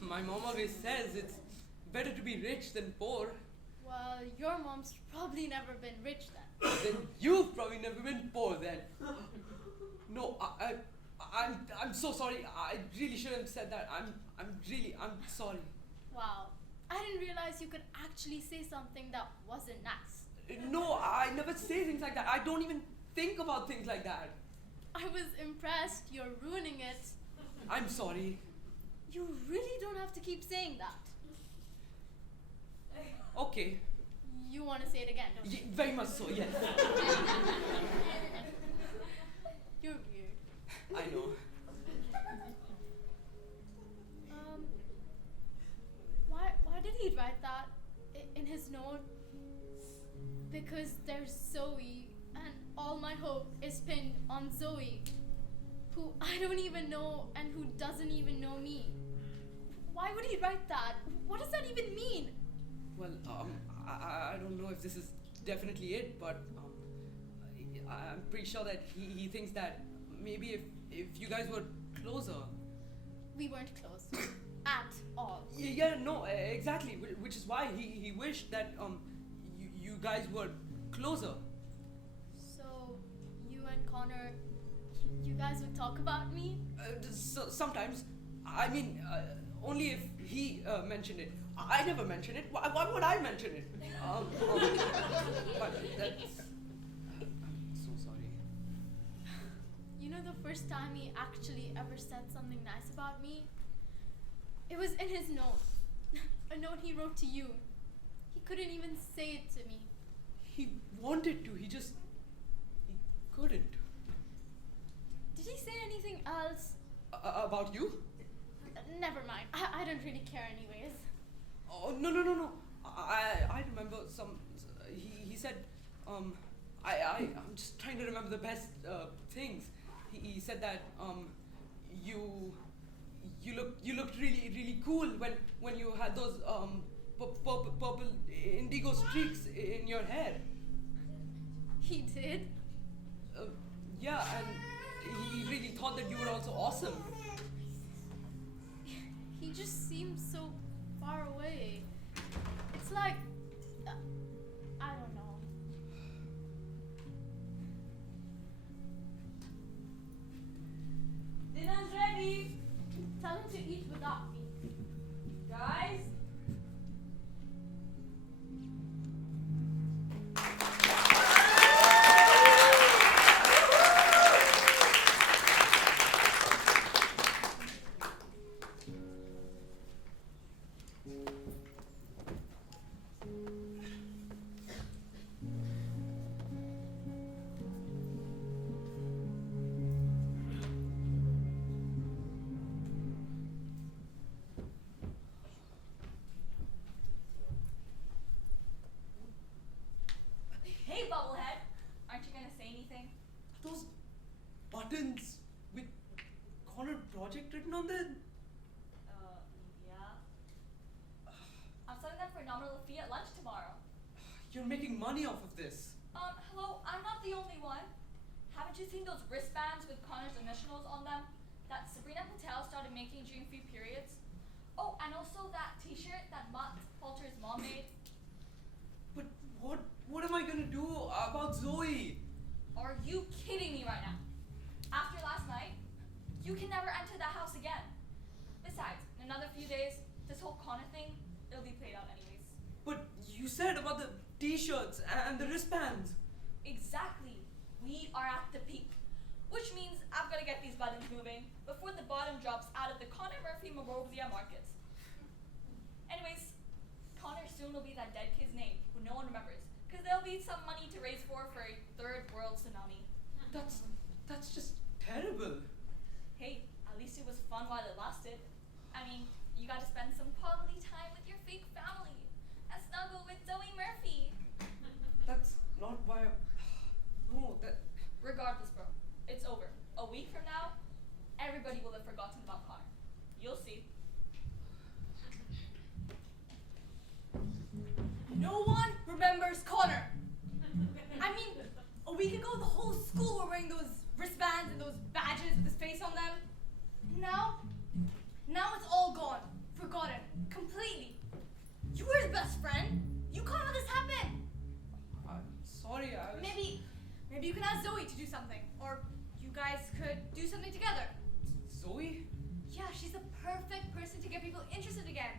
My mom always says it's better to be rich than poor. Well, your mom's probably never been rich then. Then you've probably never been poor then. No, I'm so sorry. I really shouldn't have said that. I'm sorry. Wow. I didn't realize you could actually say something that wasn't nice. No, I never say things like that. I don't even think about things like that. I was impressed. You're ruining it. I'm sorry. You really don't have to keep saying that. Okay. You want to say it again, don't you? Very much so, yes. You're weird. I know. Why did he write that in his note? Because there's Zoe, and all my hope is pinned on Zoe, who I don't even know and who doesn't even know me. Why would he write that? What does that even mean? Well, I don't know if this is definitely it, but I'm pretty sure that he thinks that maybe if you guys were closer. We weren't close. At all. Yeah, no, exactly. Which is why he wished that you guys were closer. So, you and Connor, you guys would talk about me? Sometimes. I mean, only if he mentioned it. I never mention it. Why would I mention it? But that's... I'm so sorry. You know the first time he actually ever said something nice about me? It was in his note. A note he wrote to you. He couldn't even say it to me. He wanted to, he couldn't. Did he say anything else? About you? Never mind. I don't really care anyways. Oh, no. I remember some... He said... I'm just trying to remember the best things. He said that you looked really cool when you had those purple indigo streaks in your hair. He did? Yeah, and he really thought that you were also awesome. He just seems so far away. It's like... I don't know. Dinner's ready. Tell him to eat without me. Guys? Hey, Bubblehead. Aren't you gonna say anything? Those buttons with Connor Project written on them? Yeah. I'm selling them for a nominal fee at lunch tomorrow. You're making money off of this. Hello, I'm not the only one. Haven't you seen those wristbands with Connor's initials on them that Sabrina Patel started making during free periods? Oh, and also that t-shirt that Matt Falter's mom made. But what am I gonna do about Zoe? Are you kidding me right now? After last night, you can never enter that house again. Besides, in another few days, this whole Connor thing, it'll be played out anyways. But you said about the t-shirts and the wristbands. Exactly. We are at the peak. which means I've got to get these buttons moving before the bottom drops out of the Connor Murphy Morovia markets. Anyways, Connor soon will be that dead kid's name who no one remembers, because there'll be some money to raise for a third world tsunami. That's just terrible. Hey, at least it was fun while it lasted. I mean, you got to spend some quality time with your fake family and snuggle with Zoe Murphy. That's not why. No, that. Regardless, bro, it's over. A week from now, everybody will have forgotten about Connor. You'll see. No one remembers Connor. I mean, a week ago the whole school were wearing those wristbands and those badges with his face on them. Now it's all gone, forgotten, completely. You were his best friend. You can't let this happen. I'm sorry, I was. Maybe you can ask Zoe to do something, or you guys could do something together. Zoe? Yeah, she's the perfect person to get people interested again.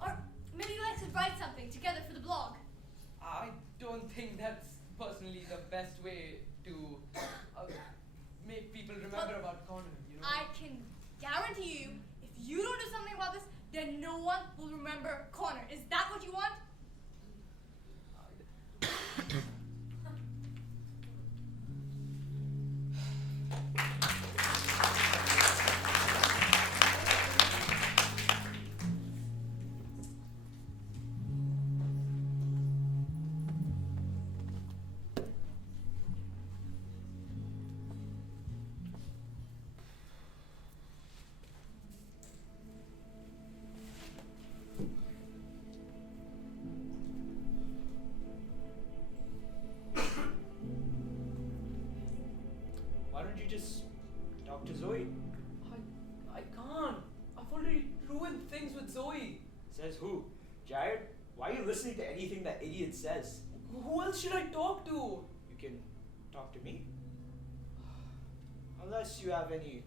Or maybe you guys could write something together for the blog. I don't think that's personally the best way to make people remember about Connor, you know? I can guarantee you, if you don't do something about this, then no one will remember Connor. Is that what you want? Why don't you just talk to Zoe? I can't. I've already ruined things with Zoe. Says who? Jared? Why are you listening to anything that idiot says? Who else should I talk to? You can talk to me. Unless you have any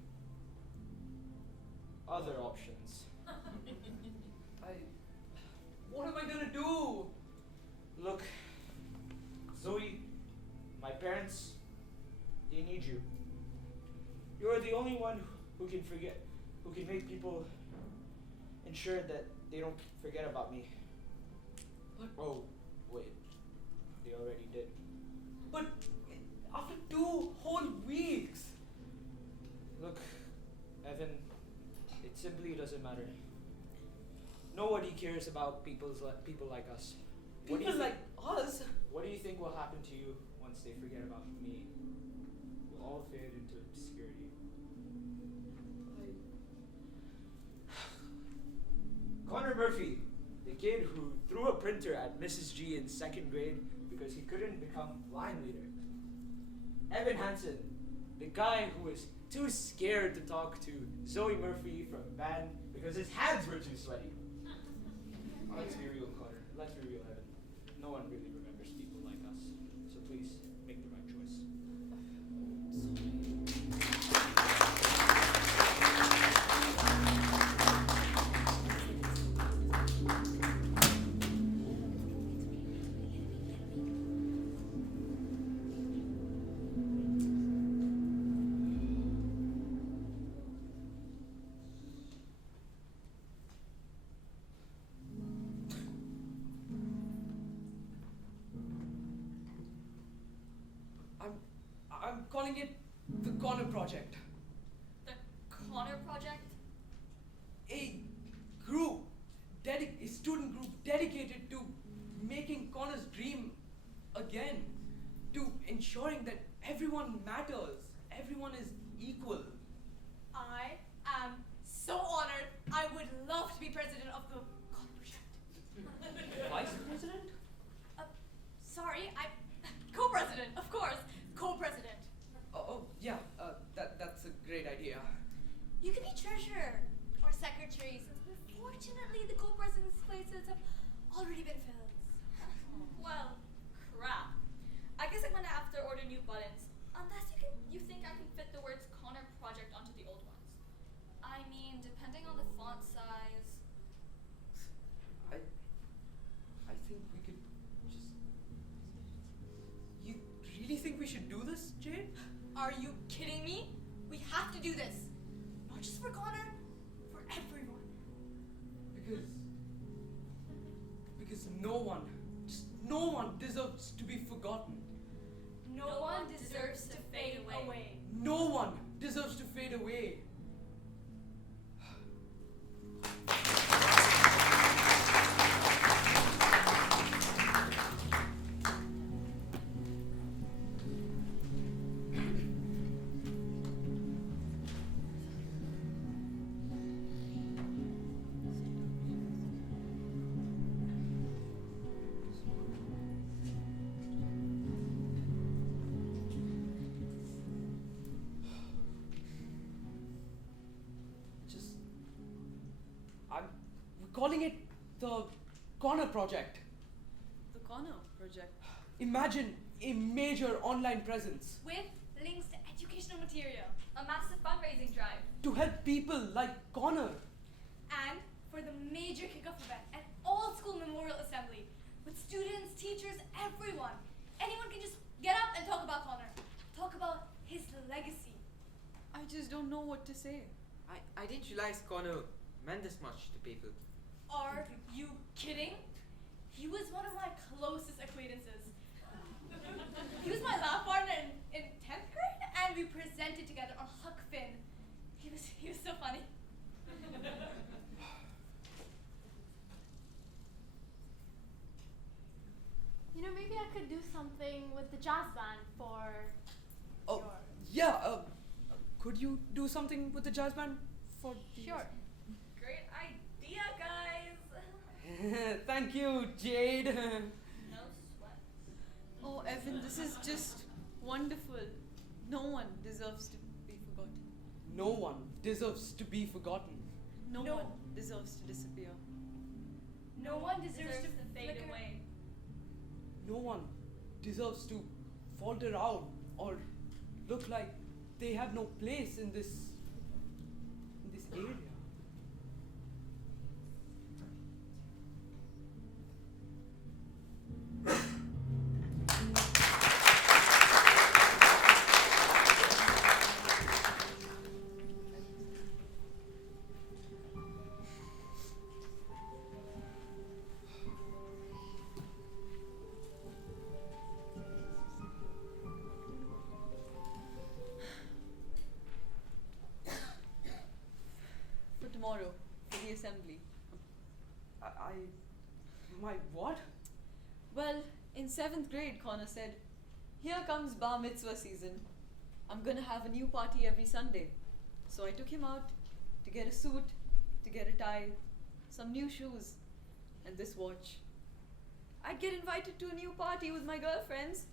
other options. What am I gonna do? Look, Zoe, my parents, they need you. You're the only one who can make people ensure that they don't forget about me. But Oh, wait, they already did. But after 2 whole weeks. Look, Evan, it simply doesn't matter. Nobody cares about people like us. What do you People think- like us. What do you think will happen to you once they forget about me? We'll all fade into obscurity. Connor Murphy, the kid who threw a printer at Mrs. G in 2nd grade because he couldn't become line leader. Evan Hansen, the guy who was too scared to talk to Zoe Murphy from band because his hands were too sweaty. Let's be real, Connor. Let's be real, Evan. No one really remembers people like us. So please, make the right choice. I'm calling it the Connor Project. The Connor Project? A student group dedicated to making Connor's dream again, to ensuring that everyone matters, everyone is equal. I am so honored. I would love to be president of the Connor Project. Vice President? Sorry, I'm co-president, of course. Co-president. Oh yeah, that's a great idea. You could be treasurer or secretary, since unfortunately the co-president's places have already been filled. Well, crap. I guess I'm gonna have to order new buttons. Unless you think I can fit the words Connor Project onto the old ones. I mean, depending on the font size. I think we could just. You really think we should do this, Jade? Are you kidding me? We have to do this. Not just for Connor, for everyone. Because no one, just no one deserves to be forgotten. No one deserves to fade away. No one deserves to fade away. We're calling it the Corner Project. The Corner Project. Imagine a major online presence With links to educational material. A massive fundraising drive. to help people like Connor. And for the major kickoff event at all school memorial assembly. With students, teachers, everyone. Anyone can just get up and talk about Connor. Talk about his legacy. I just don't know what to say. I didn't realize Connor meant this much to people. Are you kidding? He was one of my closest acquaintances. He was my lab partner in 10th grade, and we presented together on Huck Finn. He was so funny. You know, maybe I could do something with the jazz band for Oh, your... yeah. Could you do something with the jazz band for? Sure. Great idea, guys. Thank you, Jade. No sweat. Oh, Evan, this is just wonderful. No one deserves to be forgotten. No one deserves to be forgotten. No No. one deserves to disappear. No one deserves to fade flicker. away. No one deserves to falter out or look like they have no place in this area. For tomorrow, for the assembly. My what? Well, in 7th grade, Connor said, "Here comes bar mitzvah season. I'm gonna have a new party every Sunday." So I took him out to get a suit, to get a tie, some new shoes, and this watch. I'd get invited to a new party with my girlfriends,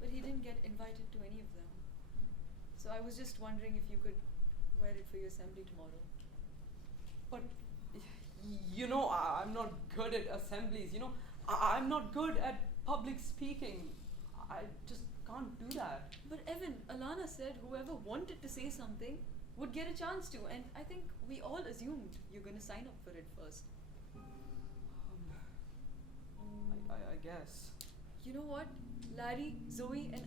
but he didn't get invited to any of them. So I was just wondering if you could wear it for your assembly tomorrow. But you know, I'm not good at assemblies. You know, I'm not good at public speaking. I just can't do that. But Evan, Alana said whoever wanted to say something would get a chance to, and I think we all assumed you're gonna sign up for it first. I guess. You know what? Larry, Zoe, and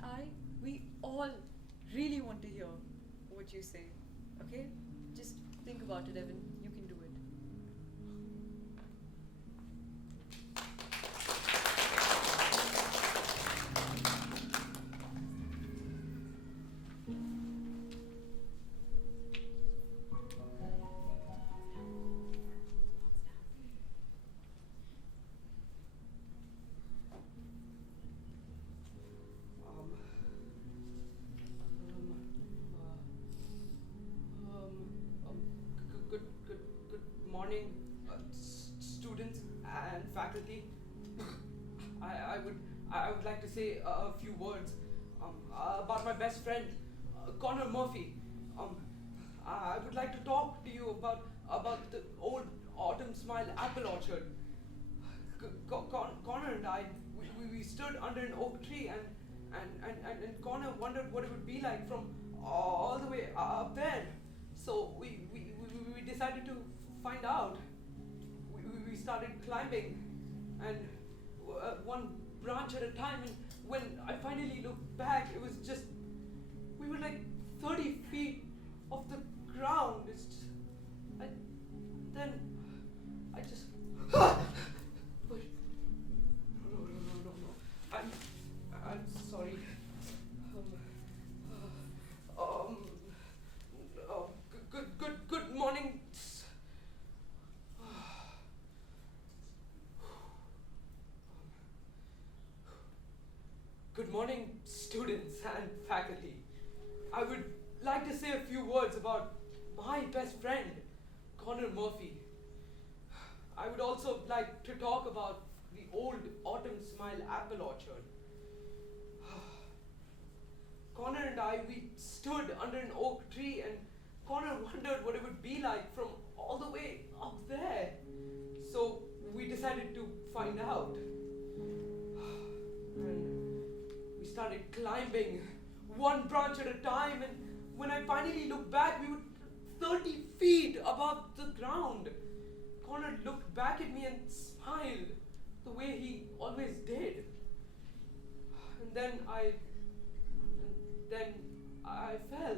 we all really want to hear what you say. Okay? Just think about it, Evan. You can do it. Good morning, students and faculty. I would like to say a few words about my best friend, Connor Murphy. I would like to talk to you about the old Autumn Smile apple orchard. Connor and I, we stood under an oak tree and Connor wondered what it would be like from all the way up there. So we decided to find out. We started climbing, and one branch at a time. And when I finally looked back, it was just we and faculty. I would like to say a few words about my best friend, Connor Murphy. I would also like to talk about the old Autumn Smile apple orchard. Connor and I, we stood under an oak tree, and Connor wondered what it would be like from all the way up there. So we decided to find out. And we started climbing one branch at a time, and when I finally looked back, we were 30 feet above the ground. Connor looked back at me and smiled the way he always did. And then I fell.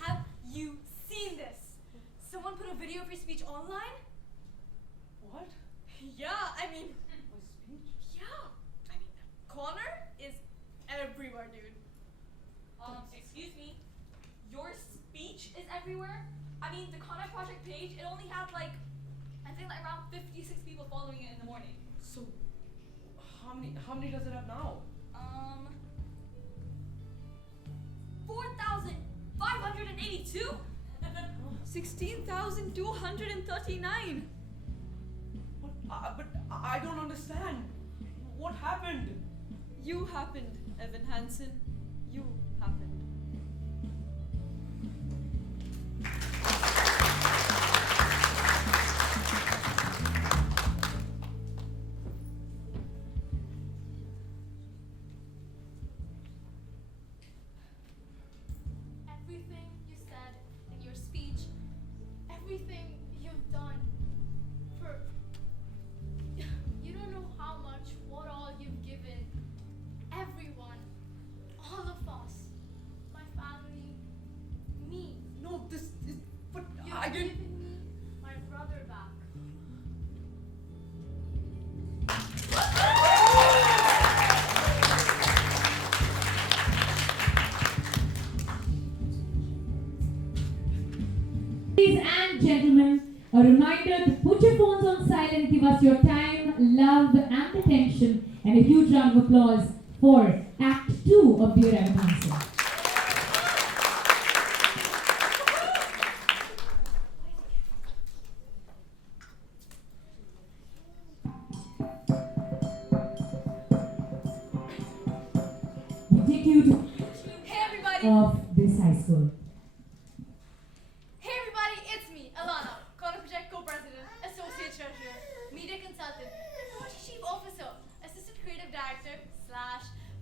Have you seen this? Someone put a video of your speech online? What? Yeah, I mean, My speech? yeah. I mean, Connor is everywhere, dude. Excuse me. Your speech is everywhere? I mean, the Connor Project page, it only had like, I think like around 56 people following it in the morning. So, how many does it have now? 4,582? 16,239. What? But I don't understand. What happened? You happened, Evan Hansen. You happened. Everything you said in your speech, everything you've done for. You don't know how much, what all you've given. Everyone, all of us, my family, me. No, this is. But You've I didn't. given me my brother back. Ladies and gentlemen, a reminder to put your phones on silent, give us your time, love, and attention, and a huge round of applause for Act 2 of the Reinvention. We take you to Hey everybody! of this high school. Hey everybody, it's me, Alana, Connor Project Co-President, Associate Treasurer, Media Consultant, Project Chief Officer, Assistant Creative Director /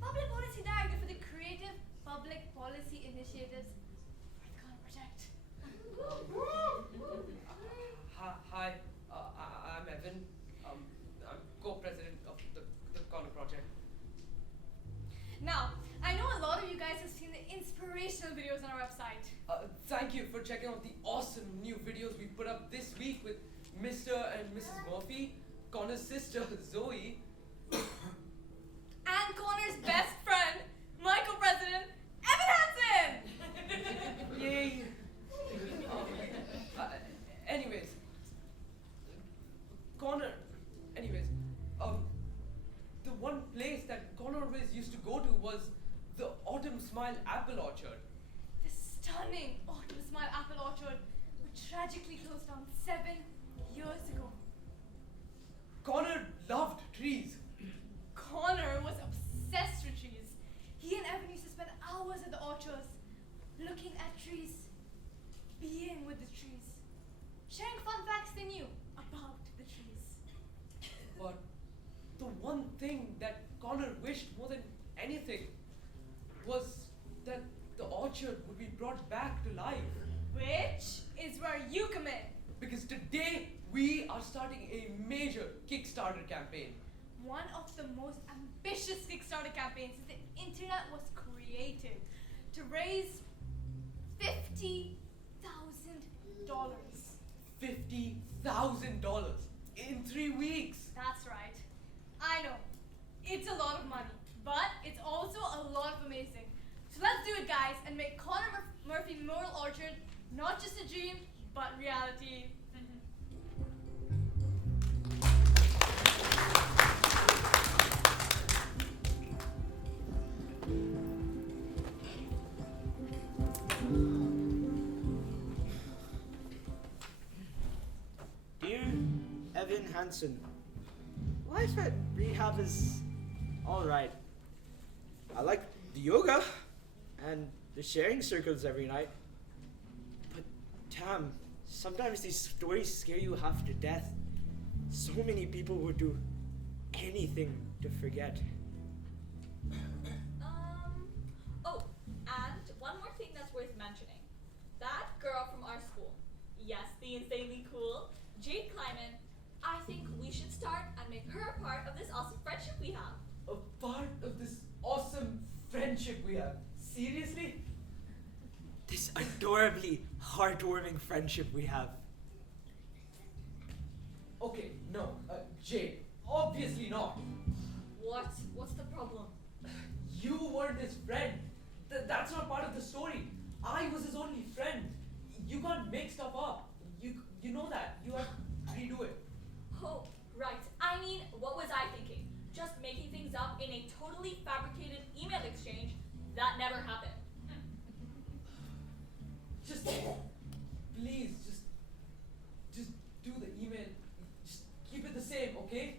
Public Policy Director for the Creative Public Policy Initiatives for the Connor Project. Hi, I'm Evan. I'm co-president of the Connor Project. Now, I know a lot of you guys have seen the inspirational videos on our website. Thank you for checking out the awesome new videos we put up this week with Mr. and Mrs. Murphy, Connor's sister Zoe, And Connor's best friend, my co-president, Evan Hansen! Yay! Anyways, Connor. The one place that Connor always used to go to was the Autumn Smile apple orchard. The stunning Autumn Smile apple orchard, which tragically closed down 7 years ago. Connor loved trees. Connor was obsessed with trees. He and Evan used to spend hours at the orchards, looking at trees, being with the trees, sharing fun facts they knew about the trees. But the one thing that Connor wished more than anything was that the orchard would be brought back to life. Which is where you come in. Because today we are starting a major Kickstarter campaign. One of the most ambitious Kickstarter campaigns since the internet was created to raise $1,000 in 3 weeks. That's right. I know. It's a lot of money, but it's also a lot of amazing. So let's do it, guys, and make Connor Murphy Memorial Orchard not just a dream, but reality. Dear Evan Hansen, life at rehab is alright. I like the yoga and the sharing circles every night. But damn, sometimes these stories scare you half to death. So many people would do anything to forget. Oh, and one more thing that's worth mentioning. That girl from our school, yes, the insanely cool Jade Kleiman, I think we should start and make her a part of this awesome friendship we have. A part of this awesome friendship we have. Seriously? This adorably heartwarming friendship we have. Okay, no, Jade, obviously not. What? What's the problem? You weren't his friend. That's not part of the story. I was his only friend. You can't make stuff up. You know that. You have to redo it. Oh, right. I mean, what was I thinking? Just making things up in a totally fabricated email exchange that never happened. Just please, just do the email. Just keep it the same, okay?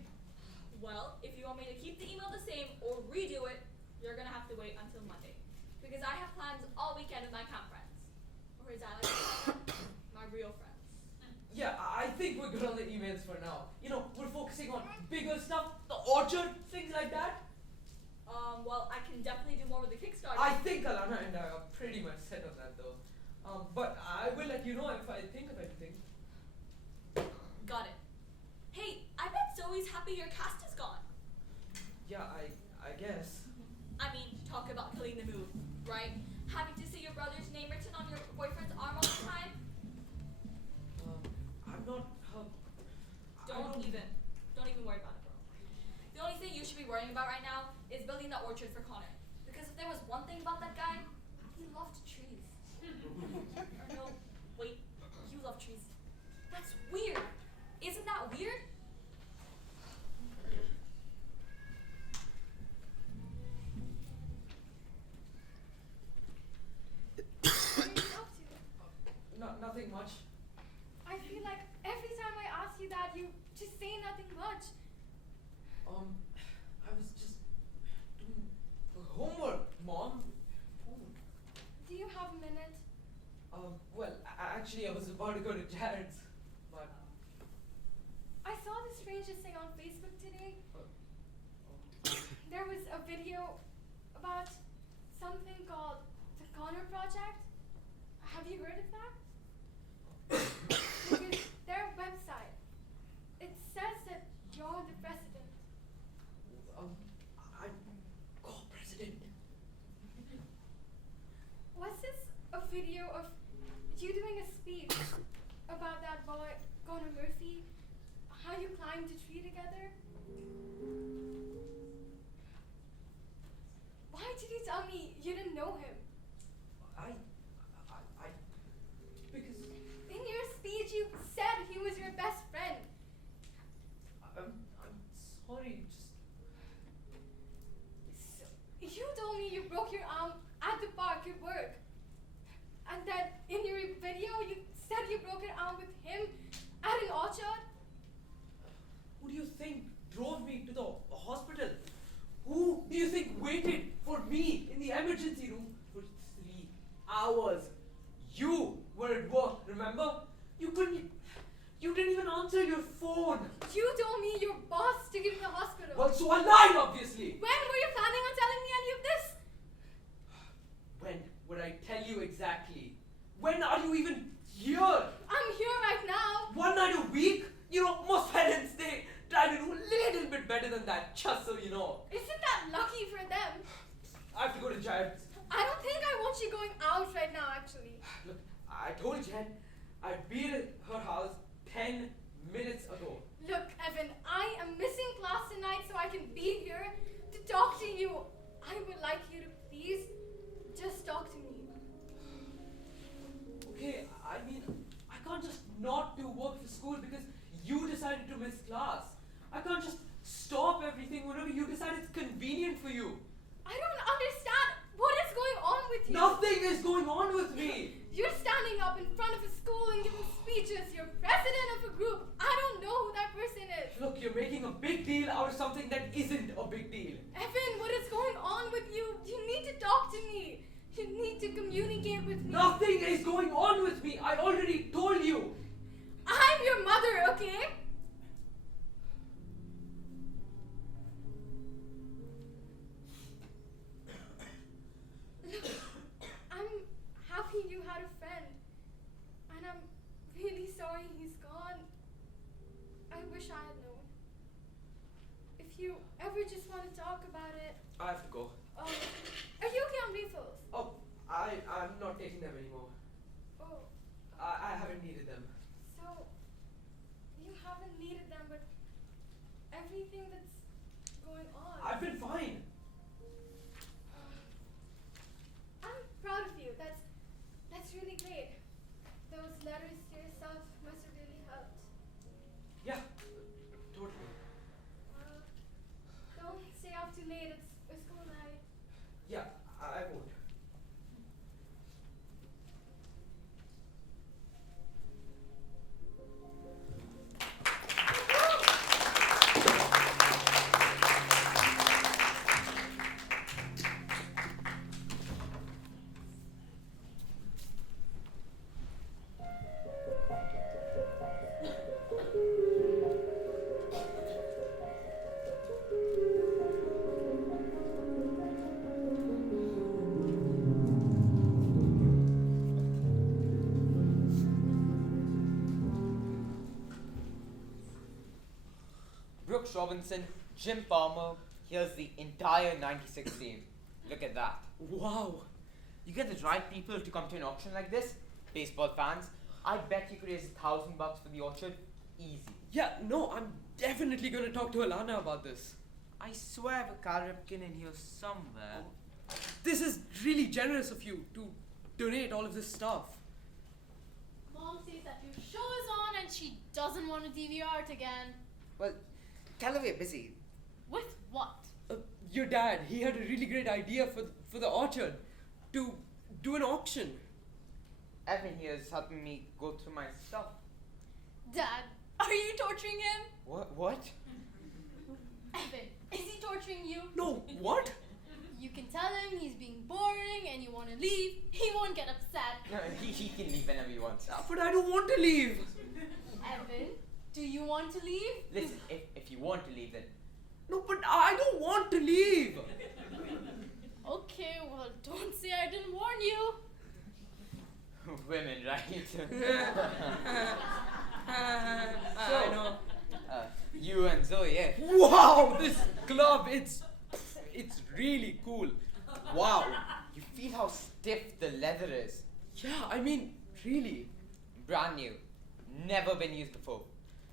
Well, if you want me to keep the email the same or redo it, you're gonna have to wait until Monday. Because I have plans all weekend with my camp friends. Or as I like to call them, my real friends. Yeah, I think we're good on the emails for now. You know, we're focusing on bigger stuff, the orchard, things like that. Well, I can definitely do more with the Kickstarter. I think Alana and I are pretty much set on that though. But I will let you know if I think of anything. Got it. Hey, I bet Zoe's happy your cast is gone. Yeah, I guess. I mean, talk about killing the mood, right? Having to see your brother's name written on your boyfriend's arm all the time? I'm not. Don't even worry about it, bro. The only thing you should be worrying about right now is building that orchard for Connor. Because if there was one thing about that guy, he loved trees. Or no, wait, you love trees. That's weird. Isn't that weird? What are you up to? Nothing much. I feel like every time I ask you that, you just say nothing much. I was just doing homework, Mom. Do you have a minute? Well, actually, I was about to go to Jared's, but. I saw the strangest thing on Facebook today. There was a video about something called the Connor Project. Have you heard of that? Because their website, it says that you're the president. I'm co-president. Was this a video of you doing a speech about that boy, Connor Murphy? How you climbed a tree together? Why did you tell me you didn't know him? Because In your speech, you said he was your best friend. I'm sorry, So, you told me you broke your arm at the park at work. And then in your video, you said you broke your arm with him at an orchard. who do you think drove me to the hospital? Who do you think waited for me in the emergency room for 3 hours? You were at work, remember? You didn't even answer your phone. You told me your boss took you to the hospital. Well, so I lied, obviously. When were you planning on telling me any of this? When would I tell you exactly? When are you even here? I'm here right now. One night a week? You know, most parents, they try to do a little bit better than that, just so you know. Isn't that lucky for them? I have to go to Jared's. I don't think I want you going out right now, actually. Look, I told Jen I'd be at her house 10 minutes ago. Look, Evan, I am missing class tonight so I can be here to talk to you. I would like you to please just talk to me. Okay, I mean, I can't just not do work for school because you decided to miss class. I can't just stop everything whenever you decide it's convenient for you. I don't understand what is going on with you. Nothing is going on with me. You're standing up in front of a school and giving speeches. You're president of a group. I don't know who that person is. Look, you're making a big deal out of something that isn't a big deal. Evan, what is going on with you? You need to talk to me. You need to communicate with me. Nothing is going on with me. I already told you. I'm your mother, okay? Look, I'm happy you had a friend. And I'm really sorry he's gone. I wish I had known. If you ever just want to talk about it, I have to go. are you okay on refills? Oh, I'm not taking them anymore. Oh, I haven't needed them. so you haven't needed them, but everything that's going on. I've been fine. I'm proud of you. That's really great. Those letters to yourself must have really helped. Yeah, totally. Don't stay up too late. It's school night. Yeah, I won't. Brooks Robinson, Jim Palmer, here's the entire 96 team. Look at that. Wow. You get the right people to come to an auction like this, baseball fans, I bet you could raise $1,000 for the orchard, easy. Yeah, no, I'm definitely going to talk to Alana about this. I swear I have a card napkin in here somewhere. This is really generous of you to donate all of this stuff. Mom says that your show is on and she doesn't want to DVR it again. Well, tell her we're busy. With what? Your dad, he had a really great idea for the orchard to do an auction. Evan here is helping me go through my stuff. Dad, are you torturing him? What? Evan, is he torturing you? No, what? You can tell him he's being boring and you want to leave. He won't get upset. No, he can leave whenever he wants. But I don't want to leave. Evan, do you want to leave? Listen, if you want to leave, then No, but I don't want to leave. Okay, well, don't say I didn't warn you. women, right? I know. You and Zoe, yeah. Wow, this glove, it's really cool. Wow. You feel how stiff the leather is. Yeah, I mean, really. Brand new. Never been used before.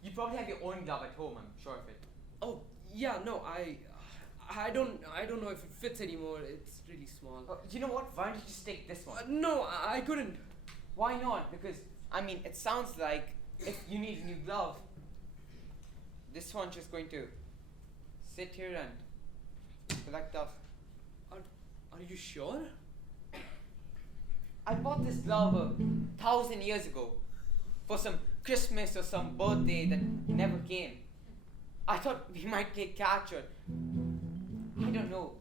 You probably have your own glove at home, I'm sure of it. Oh, yeah, no, I don't know if it fits anymore. It's really small. You know what? Why don't you just take this one? No, I couldn't. Why not? Because, I mean, it sounds like if you need a new glove, this one's just going to sit here and collect dust. Are you sure? I bought this glove 1,000 years ago for some Christmas or some birthday that never came. I thought we might play catch or I don't know.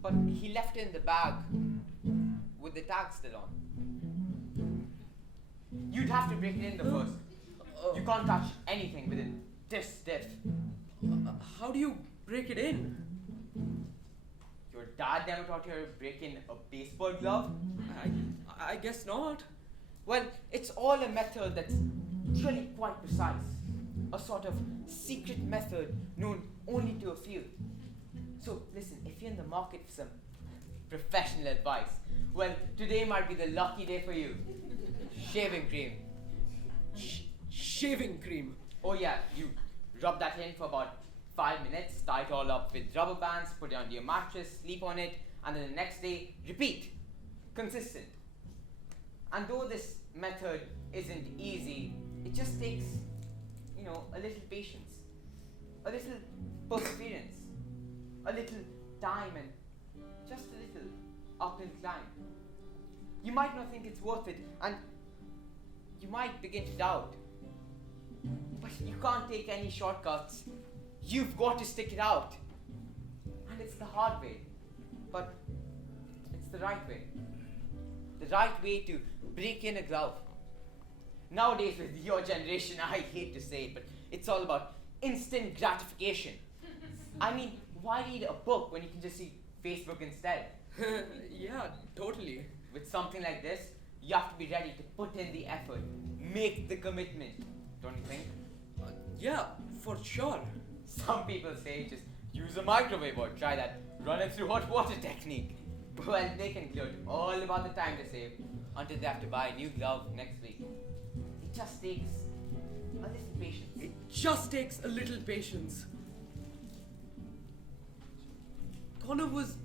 But he left it in the bag with the tag still on. You'd have to break it in the first. You can't touch anything with it this stiff. How do you break it in? Your dad never taught you how to break in a baseball glove? I guess not. Well, it's all a method that's really quite precise. A sort of secret method known only to a few. So listen, if you're in the market for some professional advice, well, today might be the lucky day for you. Shaving cream. Shh. shaving cream. Oh yeah, you rub that in for about 5 minutes, tie it all up with rubber bands, put it onto your mattress, sleep on it, and then the next day, repeat. Consistent. And though this method isn't easy, it just takes, a little patience, a little perseverance, a little time, and just a little uphill climb. You might not think it's worth it, and you might begin to doubt. But you can't take any shortcuts. You've got to stick it out. And it's the hard way, but it's the right way. The right way to break in a glove. Nowadays, with your generation, I hate to say it, but it's all about instant gratification. I mean, why read a book when you can just see Facebook instead? Yeah, totally. With something like this, you have to be ready to put in the effort, make the commitment, don't you think? Yeah, for sure. Some people say just use a microwave or try that run it through hot water technique. Well, they can gloat all about the time they save until they have to buy a new glove next week. It just takes a little patience. It just takes a little patience. Connor was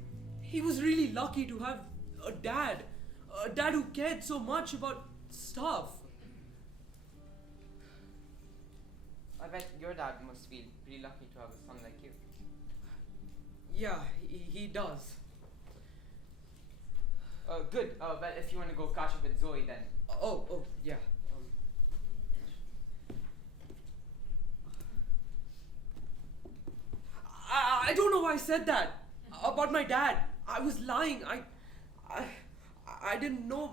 really lucky to have a dad who cared so much about stuff. I bet your dad must feel pretty lucky to have a son like you. Yeah, he does. Good. Well, if you want to go catch up with Zoe, then. Oh, yeah. I don't know why I said that about my dad. I was lying. I didn't know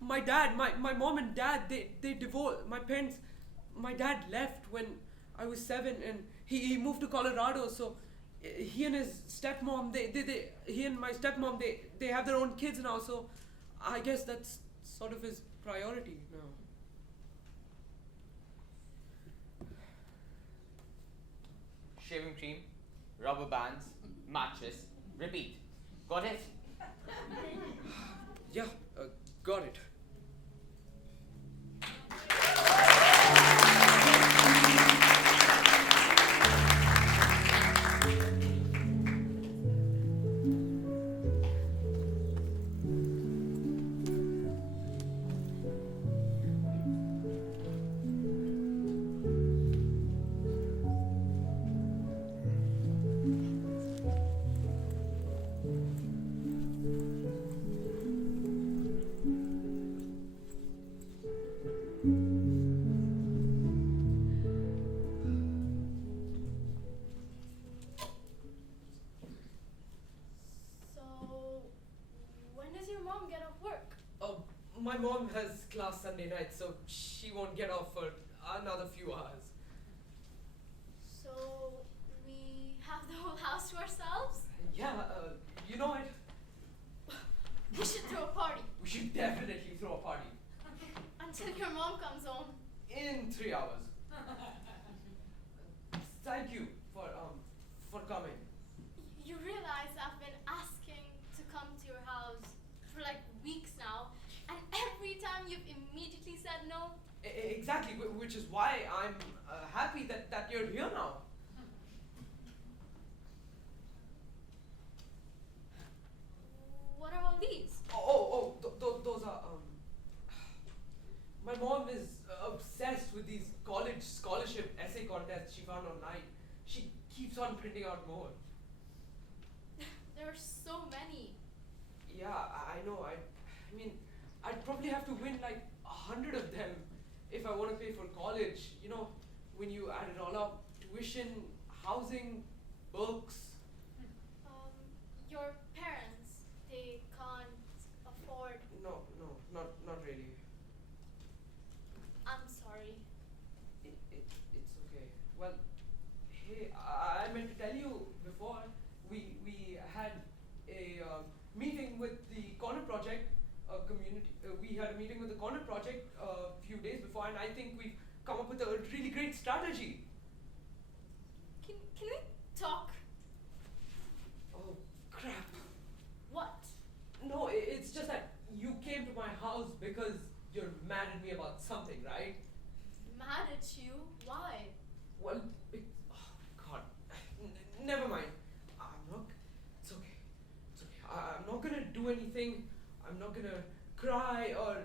my dad, my mom and dad, they divorced. My dad left when I was 7, and he moved to Colorado. So he and his stepmom, he and my stepmom, they have their own kids now. So I guess that's sort of his priority now. Shaving cream, rubber bands, mattress, repeat. Got it? Yeah, got it. My mom has class Sunday night, so she won't get off for another few hours. So we have the whole house to ourselves? Yeah, you know what? We should throw a party. We should definitely throw a party. Until your mom comes home. In 3 hours. Thank you for coming. You realize I've been asking to come to your house for like weeks now, and every time you've immediately said no. Exactly, which is why I'm happy that you're here now. What are all these? Those are my mom is obsessed with these college scholarship essay contests she found online. She keeps on printing out more. There are so many. Yeah, I know. I mean, I'd probably have to win like 100 of them if I want to pay for college. You know, when you add it all up, tuition, housing, books. Your parents, they can't afford. No, not really. I'm sorry. It's okay. Well, hey, I meant to tell you before, we had a meeting with the Corner Project community. We had a meeting with the Corner Project a few days before, and I think we've come up with a really great strategy. Can we talk? Oh, crap. What? No, it's just that you came to my house because you're mad at me about something, right? Mad at you. Why? Well, oh God, never mind. I'm not. It's okay. It's okay. I'm not gonna do anything. I'm not gonna cry or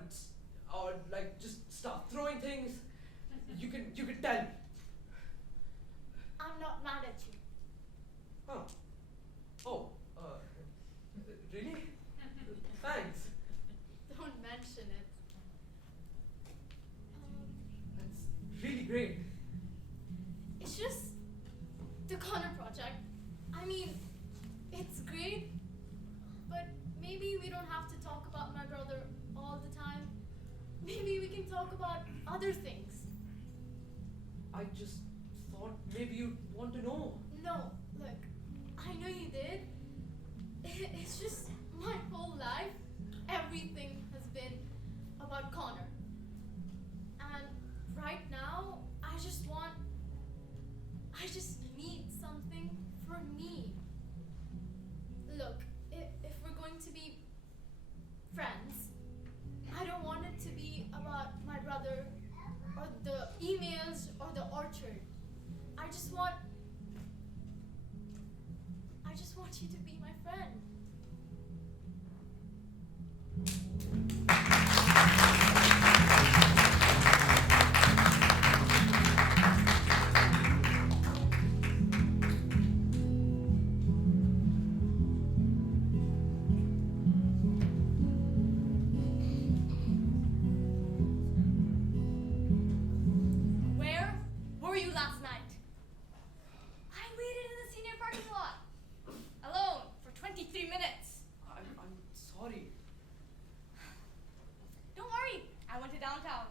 like just start throwing things. You can tell me. I'm not mad at you. Huh? Oh. Really? Thanks. Don't mention it. That's really great. It's just the Connor project. I mean, it's great, but maybe we don't have to talk about my brother all the time. Maybe we can talk about other things. I just thought maybe you'd want to know. No, look, I know you did. It's just my whole life, everything has been about Connor. And right now, I just need something for me. Look, if we're going to be friends, I don't want it to be about my brother or the emails or the orchard. I just want you to be my friend. Where were you last night? I waited in the senior parking lot, alone, for 23 minutes. I'm sorry. Don't worry, I went to downtown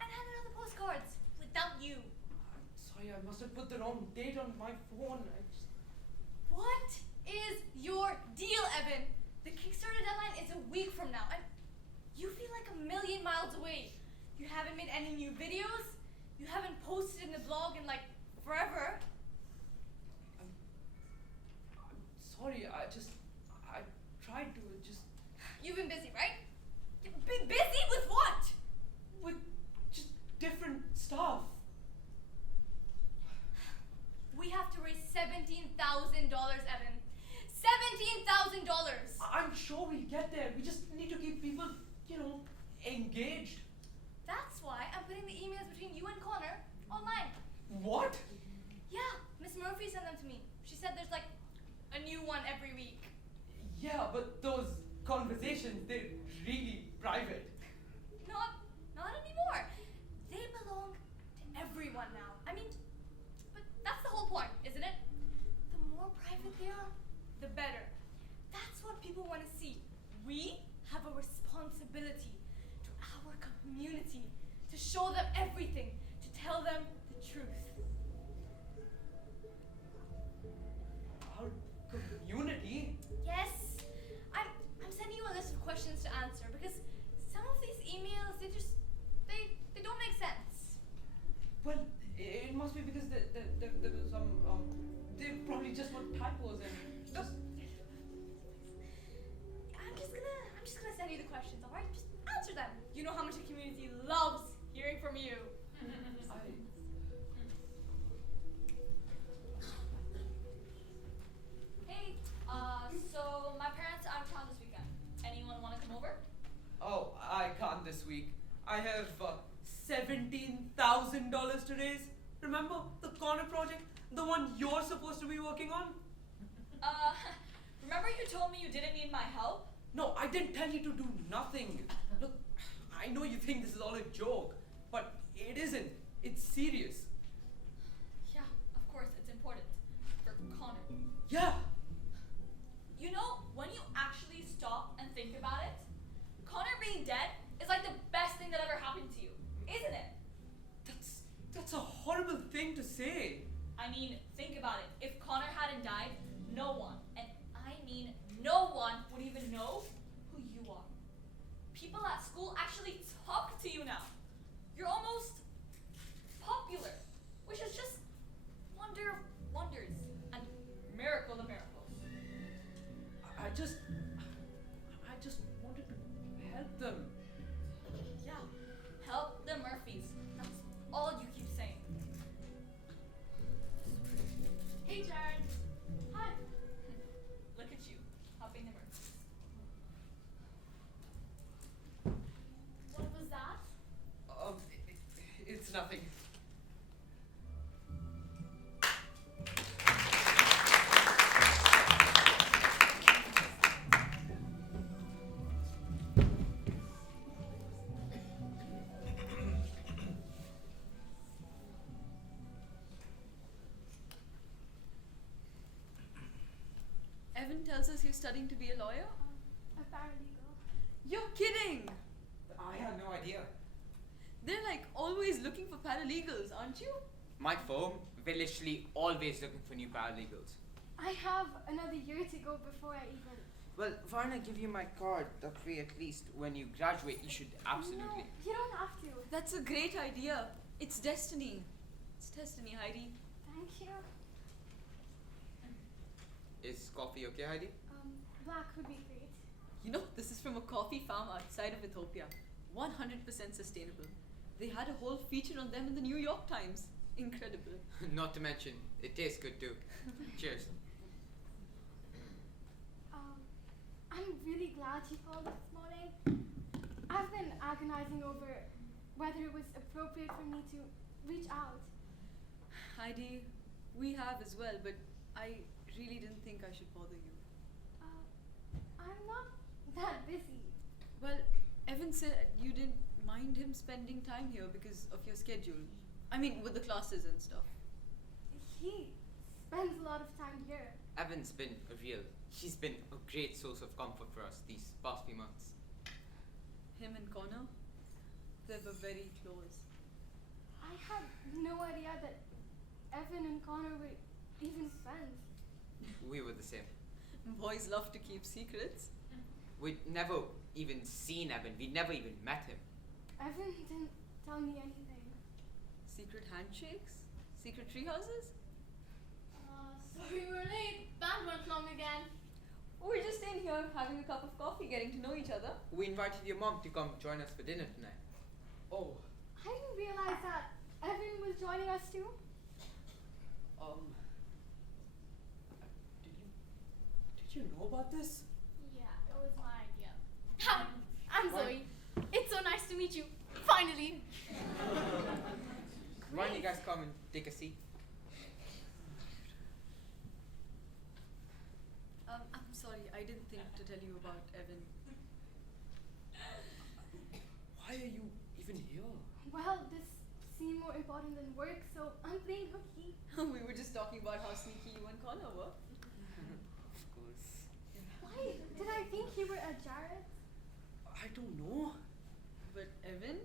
and handed out the postcards without you. I'm sorry. I must have put the wrong date on my phone. What is your deal, Evan? The Kickstarter deadline is a week from now, and you feel like a million miles away. You haven't made any new videos. You haven't posted in the blog in like forever. I'm sorry. I tried to just You've been busy, right? Busy with what? with just different stuff. We have to raise $17,000, Evan. $17,000. I'm sure we'll get there. We just need to keep people, engaged. That's why I'm putting the emails between you and Connor online. What? Yeah, Miss Murphy sent them to me. She said there's like a new one every week. Yeah, but those conversations, they're really private. Not anymore. They belong to everyone now. I mean, but that's the whole point, isn't it? The more private they are, the better. That's what people want to see. We have a responsibility to our community, to show them everything, to tell them the truth. Our community? Yes, I'm sending you a list of questions to answer because some of these emails, they don't make sense. Well, it must be because there was some, they probably just were typos and just... I'm just gonna send you the questions, alright? Just answer them. You know how much the community loves hearing from you. Hey, so my parents are out of town this weekend. Anyone wanna come over? Oh, I can't this week. I have $17,000 to raise. Remember the corner project? The one you're supposed to be working on? Remember you told me you didn't need my help? No, I didn't tell you to do nothing. Look, I know you think this is all a joke, but it isn't. It's serious. Yeah, of course, it's important. For Connor. Yeah. You know, when you actually stop and think about it, Connor being dead is like the best thing that ever happened to you, isn't it? That's a horrible thing to say. I mean, think about it. If Connor hadn't died, no one, and I mean no one, would even know who you are. People at school actually talk to you now. You're almost popular, which is just wonder of wonders and miracle of miracles. I just wanted to help them. Yeah, help the Murphys. That's all you keep saying. nothing. Evan tells us he's studying to be a lawyer? A paralegal. You're kidding! I had no idea. They're like always looking for paralegals, aren't you? My firm, we're literally always looking for new paralegals. I have another year to go before I even. Well, why don't I give you my card? That way, at least when you graduate, you should absolutely. No, you don't have to. That's a great idea. It's destiny. It's destiny, Heidi. Thank you. Is coffee okay, Heidi? Black would be great. You know, this is from a coffee farm outside of Ethiopia. 100% sustainable. They had a whole feature on them in the New York Times. Incredible. Not to mention, it tastes good too. Cheers. I'm really glad you called this morning. I've been agonizing over whether it was appropriate for me to reach out. Heidi, we have as well, but I really didn't think I should bother you. I'm not that busy. Well, Evan said you didn't mind him spending time here because of your schedule. I mean, with the classes and stuff. He spends a lot of time here. Evan's been he's been a great source of comfort for us these past few months. Him and Connor, they were very close. I had no idea that Evan and Connor were even friends. We were the same. Boys love to keep secrets. We'd never even seen Evan. We'd never even met him. Evan didn't tell me anything. Secret handshakes? Secret treehouses? Sorry we're late. Band went long again. We're just in here having a cup of coffee, getting to know each other. We invited your mom to come join us for dinner tonight. Oh, I didn't realize that Evan was joining us too. did you know about this? Yeah, it was my idea. Hi, I'm Zoe. It's so nice to meet you. Finally. Why don't you guys come and take a seat? I'm sorry, I didn't think to tell you about Evan. Why are you even here? Well, this seemed more important than work, so I'm playing hooky. We were just talking about how sneaky you and Connor were. Of course. Why did I think you were at Jared's? I don't know. But Evan,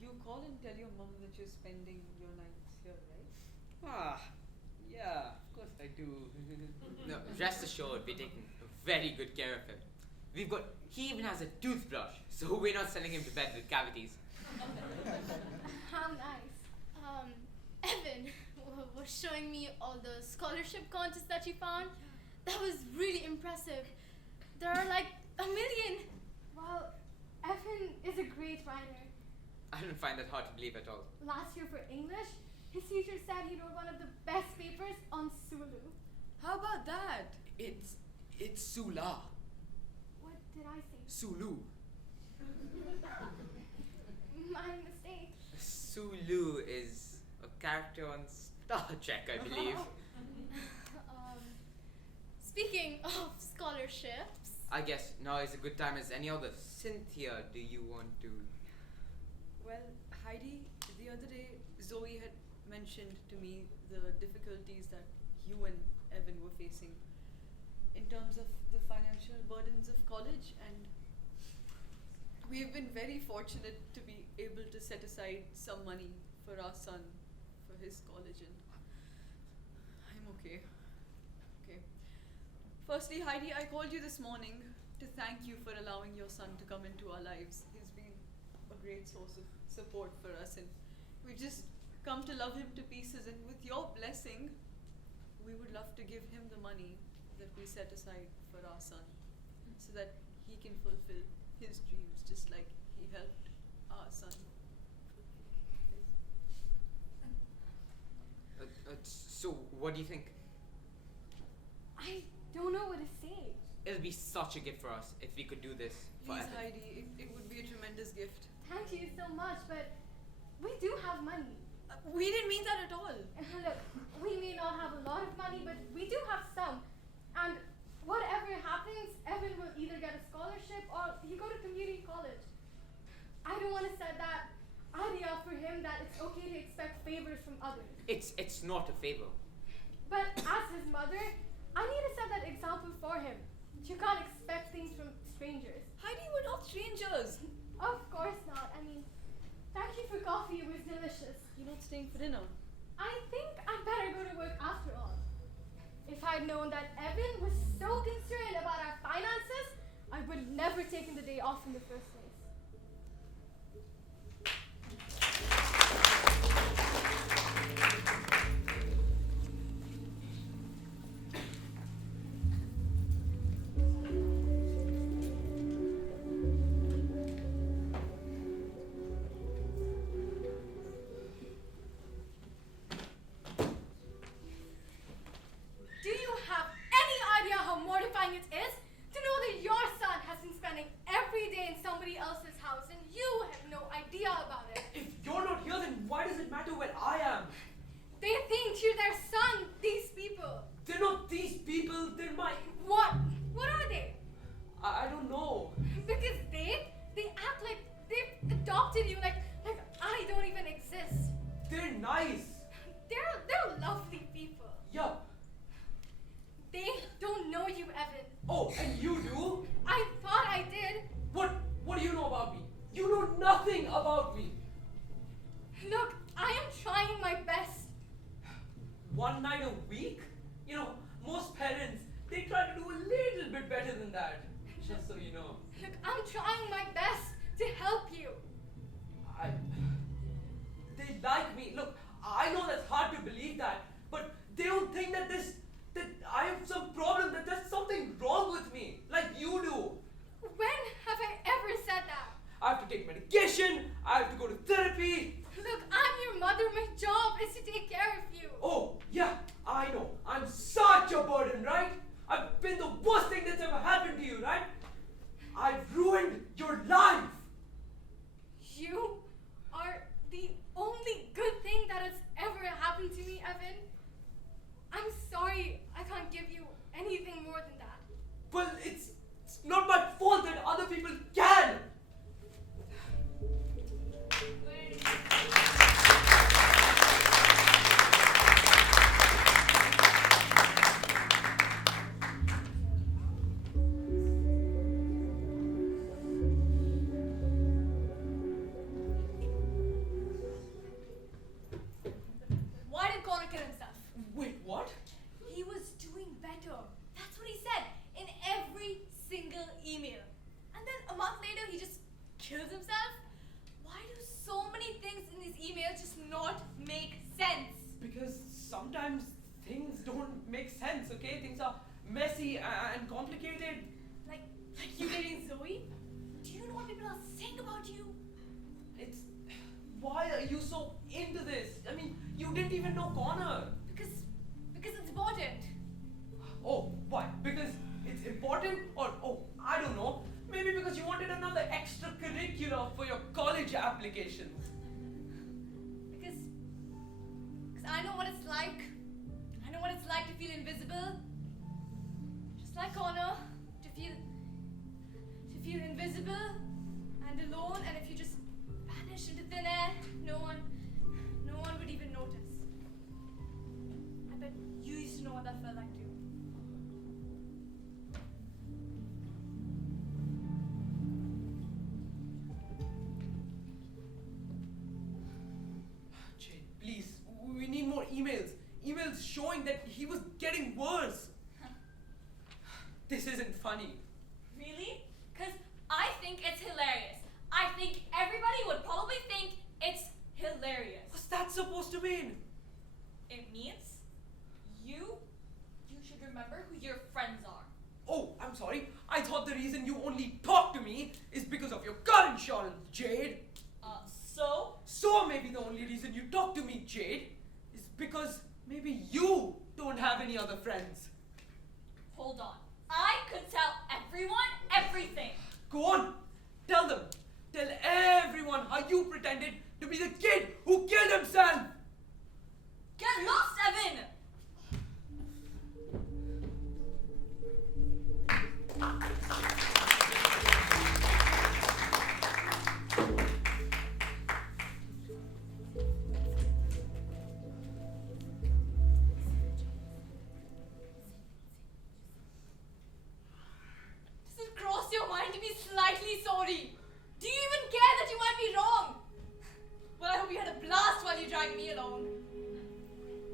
you call and tell your mom that you're spending your nights here, right? Yeah, of course I do. No, rest assured, we're taking very good care of him. He even has a toothbrush, so we're not sending him to bed with cavities. How nice. Evan was showing me all the scholarship contests that you found. That was really impressive. There are like 1 million. Well, Evan is a great writer. I don't find that hard to believe at all. Last year for English, his teacher said he wrote one of the best papers on Sulu. How about that? It's Sula. What did I say? Sulu. My mistake. Sulu is a character on Star Trek, I believe. Speaking of scholarships, I guess now is a good time as any other. Cynthia, do you want to? Well, Heidi, the other day, Zoe had mentioned to me the difficulties that you and Evan were facing in terms of the financial burdens of college, and we've been very fortunate to be able to set aside some money for our son for his college, and I'm okay. Okay. Firstly, Heidi, I called you this morning to thank you for allowing your son to come into our lives. He's been a great source of support for us, and we've just come to love him to pieces, and with your blessing, we would love to give him the money that we set aside for our son so that he can fulfill his dreams just like he helped our son fulfill his. So, what do you think? I don't know what to say. It'll be such a gift for us if we could do this for Please, Evan. Heidi, it would be a tremendous gift. Thank you so much, but we do have money. We didn't mean that at all. Look, we may not have a lot of money, but we do have some. And whatever happens, Evan will either get a scholarship or he go to community college. I don't want to set that idea for him that it's okay to expect favors from others. It's not a favor. But as his mother, I need to set that example for him. You can't expect things from strangers. Heidi, we're not strangers. Of course not. I mean, thank you for coffee. It was delicious. You're not staying for dinner. I think I'd better go to work after all. If I'd known that Evan was so concerned about our finances, I would have never taken the day off in the first place. Do you have any idea how mortifying it is to know that your son has been spending every day in somebody else's house and you have no idea about it? If you're not here, then why does it matter where I am? They think you're their son, these people. They're not these people, they're my... What? What are they? I don't know. Because they act like they've adopted you, like I don't even exist. They're nice. They're lovely people. Yup. They don't know you, Evan. Oh, and you do? I thought I did. What do you know about me? You know nothing about me. Look, I am trying my best. One night a week? You know, most parents, they try to do a little bit better than that. Just so you know. Look, I'm trying my best to help you. They like me. Look, I know that's hard to believe that, but they don't think that I have some problem, that there's something wrong with me, like you do. When have I ever said that? I have to take medication, I have to go to therapy. Look, I'm your mother. My job is to take care of you. Oh, yeah, I know. I'm such a burden, right? I've been the worst thing that's ever happened to you, right? I've ruined your life. You are the only good thing that has ever happened to me, Evan. I'm sorry I can't give you anything more than that. Well, it's not my fault that other people can. Why did Connor kill himself? Wait, what? He was doing better. That's what he said in every single email. And then a month later, he just killed himself? Why do so many things in his emails just not make sense? Because sometimes things don't make sense, okay? Things are messy and complicated. Like you dating Zoe? Do you know what people are saying about you? It's... Why are you so into this? I mean, you didn't even know Connor. Because it's important. Oh, why? Because it's important? Or, oh, I don't know. Maybe because you wanted another extracurricular for your college applications. Because I know what it's like. I know what it's like to feel invisible. Just like Connor, to feel invisible and alone, and if you just vanish into thin air, no one would even notice. I bet you used to know what that felt like too. Jade, please, we need more emails. Emails showing that he was getting worse. This isn't funny. Really? Because I think it's hilarious. I think everybody would probably think it's hilarious. What's that supposed to mean? It means you should remember who your friends are. Oh, I'm sorry. I thought the reason you only talk to me is because of your car insurance, Jade. So Maybe the only reason you talk to me, Jade, is because maybe you don't have any other friends. hold on. I could tell everyone everything. Go on. Tell them. Tell everyone how while you pretended to be the kid who killed himself. Get lost, Evan! Does it cross your mind to be slightly sorry? Do you even care that you might be wrong? Well, I hope you had a blast while you dragged me along.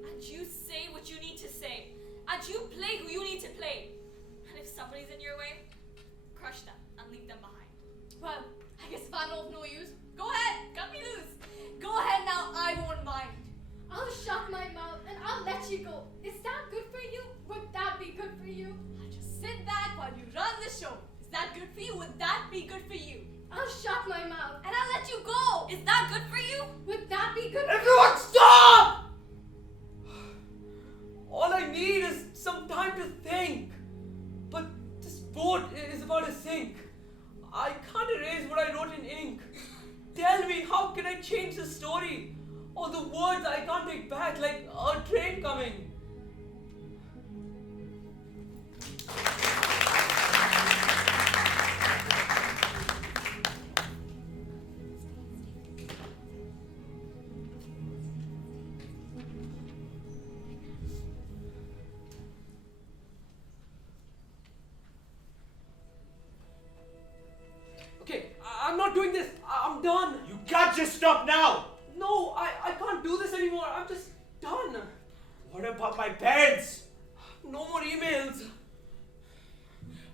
And you say what you need to say. And you play who you need to play. And if somebody's in your way, crush them and leave them behind. Well, I guess if I'm of no use, go ahead, cut me loose. Go ahead now, I won't mind. I'll shut my mouth and I'll let you go. Is that good for you? Would that be good for you? I'll just sit back while you run the show. Is that good for you? Would that be good for you? I'll shut my mouth and I'll let you go. Is that good for you? Would that be good for you? Everyone stop! All I need is some time to think. But this boat is about to sink. I can't erase what I wrote in ink. Tell me, how can I change the story? All the words I can't take back, like a train coming. Okay, I'm not doing this. I'm done. You can't just stop now! No, I can't do this anymore. I'm just done. What about my parents? No more emails.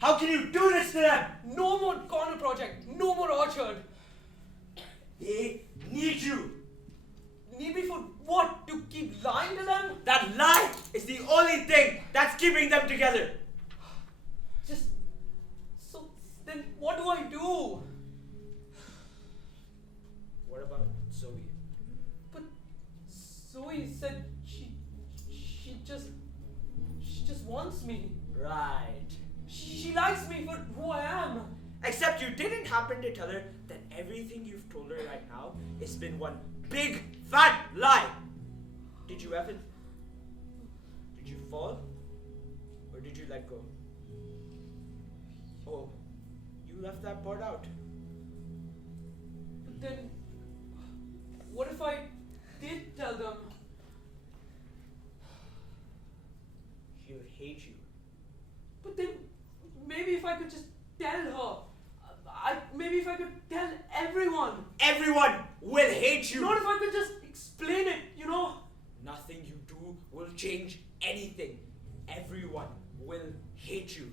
How can you do this to them? No more corner project. No more orchard. They need you. Need me for what? To keep lying to them? That lie is the only thing that's keeping them together. Just... So, then what do I do? What about Zoe? But Zoe said she just wants me. Right. She likes me for who I am. Except you didn't happen to tell her that everything you've told her right now has been one big fat lie. Did you, Evan? Did you fall? Or did you let go? Oh, you left that part out. But then, what if I did tell them? She'll hate you. But then, maybe if I could just tell her. Maybe if I could tell everyone. Everyone will hate you. Not if I could just explain it, you know? Nothing you do will change anything. Everyone will hate you.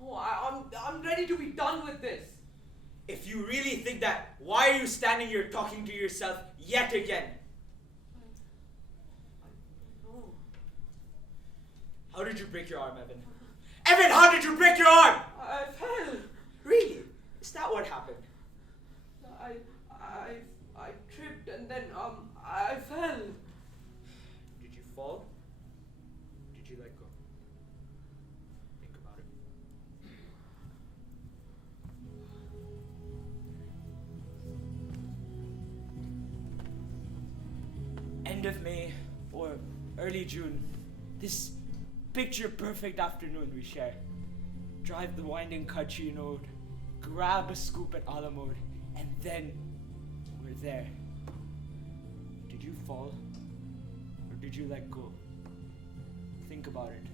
Oh, I'm ready to be done with this. If you really think that, why are you standing here talking to yourself yet again? Oh. How did you break your arm, Evan? Evan, how did you break your arm? I fell. Really? Is that what happened? I tripped and then I fell. Did you fall? Did you let go? Think about it. End of May or early June. This picture perfect afternoon we share. Drive the winding Kachi Road, grab a scoop at Alamode, and then we're there. Did you fall? Or did you let go? Think about it.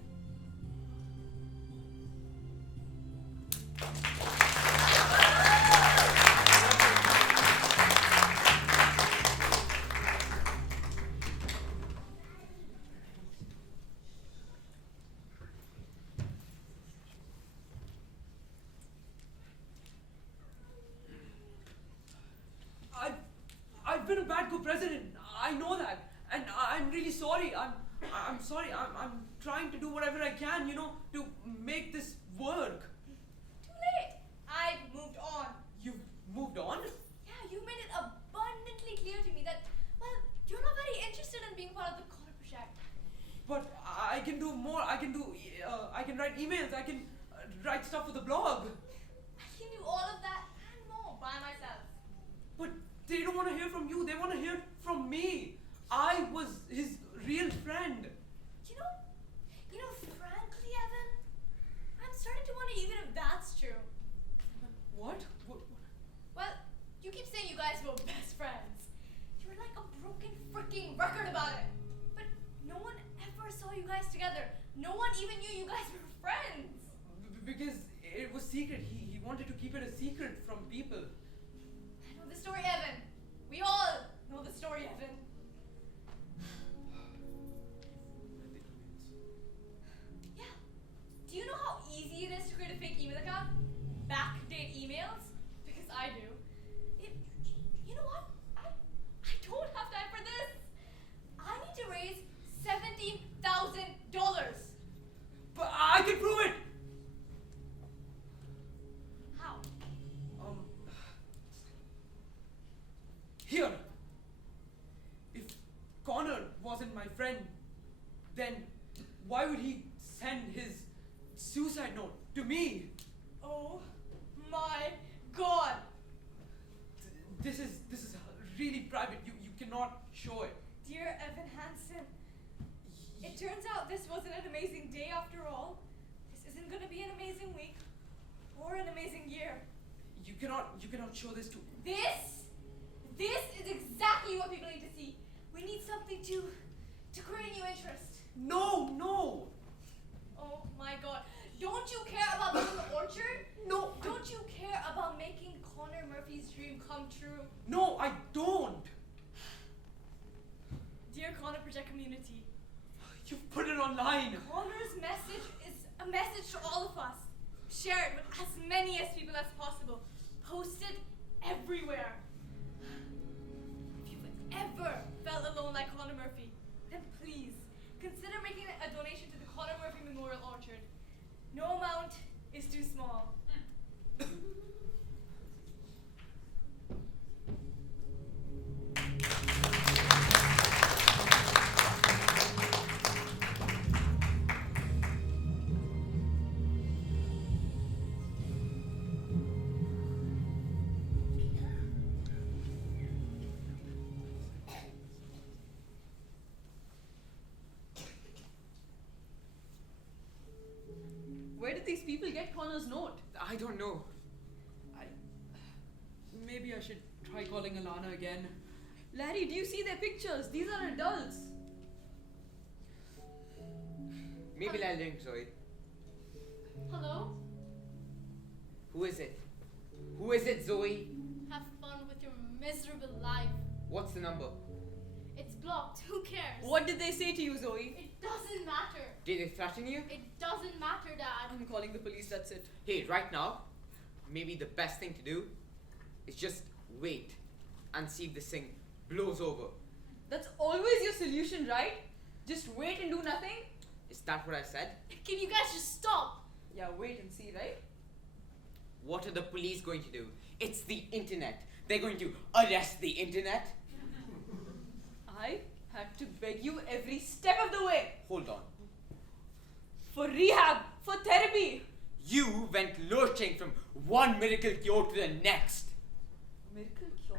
I've been a bad co-president. I know that, and I'm really sorry. I'm sorry. I'm trying to do whatever I can, you know, to make this work. Too late. I've moved on. You've moved on? Yeah, you made it abundantly clear to me that, well, you're not very interested in being part of the corner project. But I can do more. I can write emails. I can write stuff for the blog. I can do all of that and more by myself. But they don't want from you. They want to hear from me. I was his real friend. You know, frankly, Evan, I'm starting to wonder even if that's true. What? Well, you keep saying you guys were best friends. You were like a broken freaking record about it. But no one ever saw you guys together. No one even knew you guys were friends. Because it was secret. He wanted to keep it a secret from people. I know the story, Evan. We all know the story, Evan. Yeah. Do you know how easy it is to create a fake email account? Backdate emails? Because I do. You know what? I don't have time for this. I need to raise $17,000. But I can prove it. How? Here. If Connor wasn't my friend, then why would he send his suicide note to me? Oh my god. This is really private. You cannot show it. Dear Evan Hansen, it turns out this wasn't an amazing day after all. This isn't gonna be an amazing week or an amazing year. You cannot show this to. This is exactly what people need to see. We need something to create new interest. No. Oh my god. Don't you care about building the orchard? No. Don't you care about making Connor Murphy's dream come true? No, I don't. Dear Connor Project community, You put it online. Connor's message is a message to all of us. Share it with as many as people as possible. Post it everywhere. If you've ever felt alone like Connor Murphy, then please consider making a donation to the Connor Murphy Memorial Orchard. No amount is too small. Where did these people get Connor's note? I don't know. Maybe I should try calling Alana again. Larry, do you see their pictures? These are adults. Maybe I'll ring Zoe. Hello? Who is it? Who is it, Zoe? Have fun with your miserable life. What's the number? It's blocked. Who cares? What did they say to you, Zoe? It doesn't matter. Did they threaten you? It doesn't matter, Dad. I'm calling the police, that's it. Hey, right now, maybe the best thing to do is just wait and see if this thing blows over. That's always your solution, right? Just wait and do nothing? Is that what I said? Can you guys just stop? Yeah, wait and see, right? What are the police going to do? It's the internet. They're going to arrest the internet. I had to beg you every step of the way. Hold on. For rehab, for therapy. You went lurching from one miracle cure to the next. Miracle cure?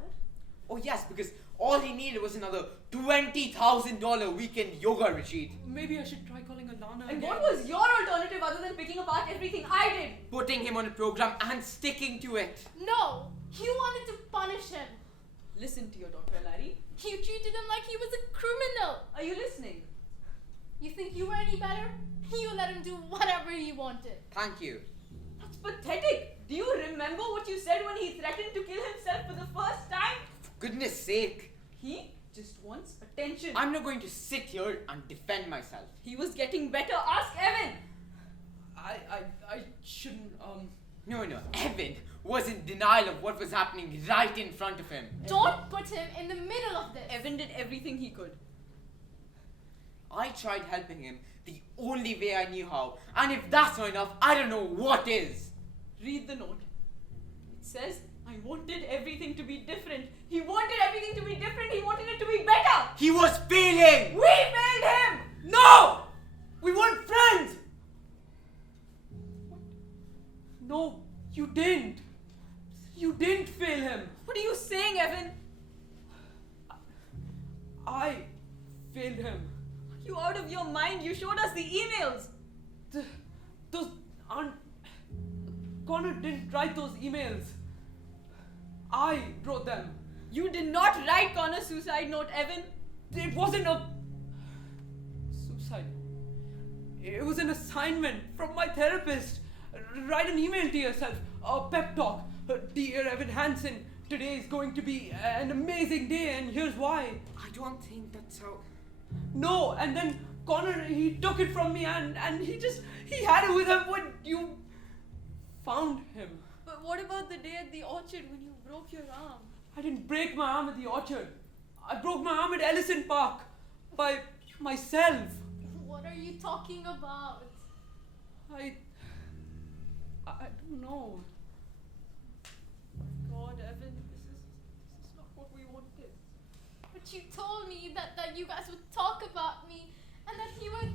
Oh yes, because all he needed was another $20,000 weekend yoga retreat. Maybe I should try calling Alana And again. what was your alternative other than picking apart everything I did? Putting him on a program and sticking to it. No! You wanted to punish him. Listen to your doctor, Larry. You treated him like he was a criminal. Are you listening? You think you were any better? You let him do whatever he wanted. Thank you. That's pathetic. Do you remember what you said when he threatened to kill himself for the first time? For goodness sake. He just wants attention. I'm not going to sit here and defend myself. He was getting better. Ask Evan. I shouldn't, No, Evan was in denial of what was happening right in front of him. Don't put him in the middle of this. Evan did everything he could. I tried helping him the only way I knew how. And if that's not enough, I don't know what is. Read the note. It says, I wanted everything to be different. He wanted everything to be different. He wanted it to be better. He was failing! We failed him! No! We weren't friends! No, you didn't. You didn't fail him. What are you saying, Evan? failed him. You out of your mind? You showed us the emails. Those aren't. Connor didn't write those emails. I wrote them. You did not write Connor's suicide note, Evan. It wasn't a suicide. It was an assignment from my therapist. Write an email to yourself, a pep talk. Dear Evan Hansen, today is going to be an amazing day, and here's why. I don't think that's how. No, and then Connor, he took it from me, and he had it with him when you found him. But what about the day at the orchard when you broke your arm? I didn't break my arm at the orchard. I broke my arm at Ellison Park by myself. What are you talking about? I don't know. God, Evan, this is not what we wanted. But you told me that you guys would talk about me and that he would.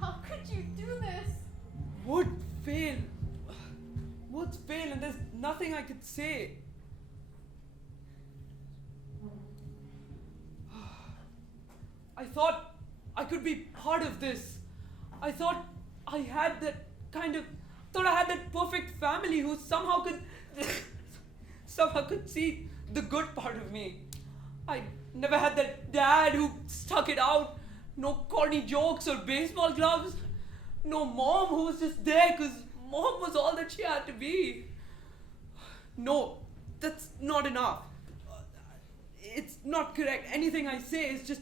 How could you do this? Would fail. Words fail, and there's nothing I could say. I thought I could be part of this. I thought I had that perfect family who somehow could see the good part of me. I never had that dad who stuck it out. No corny jokes or baseball gloves. No mom who was just there because mom was all that she had to be. No, that's not enough. It's not correct. Anything I say is just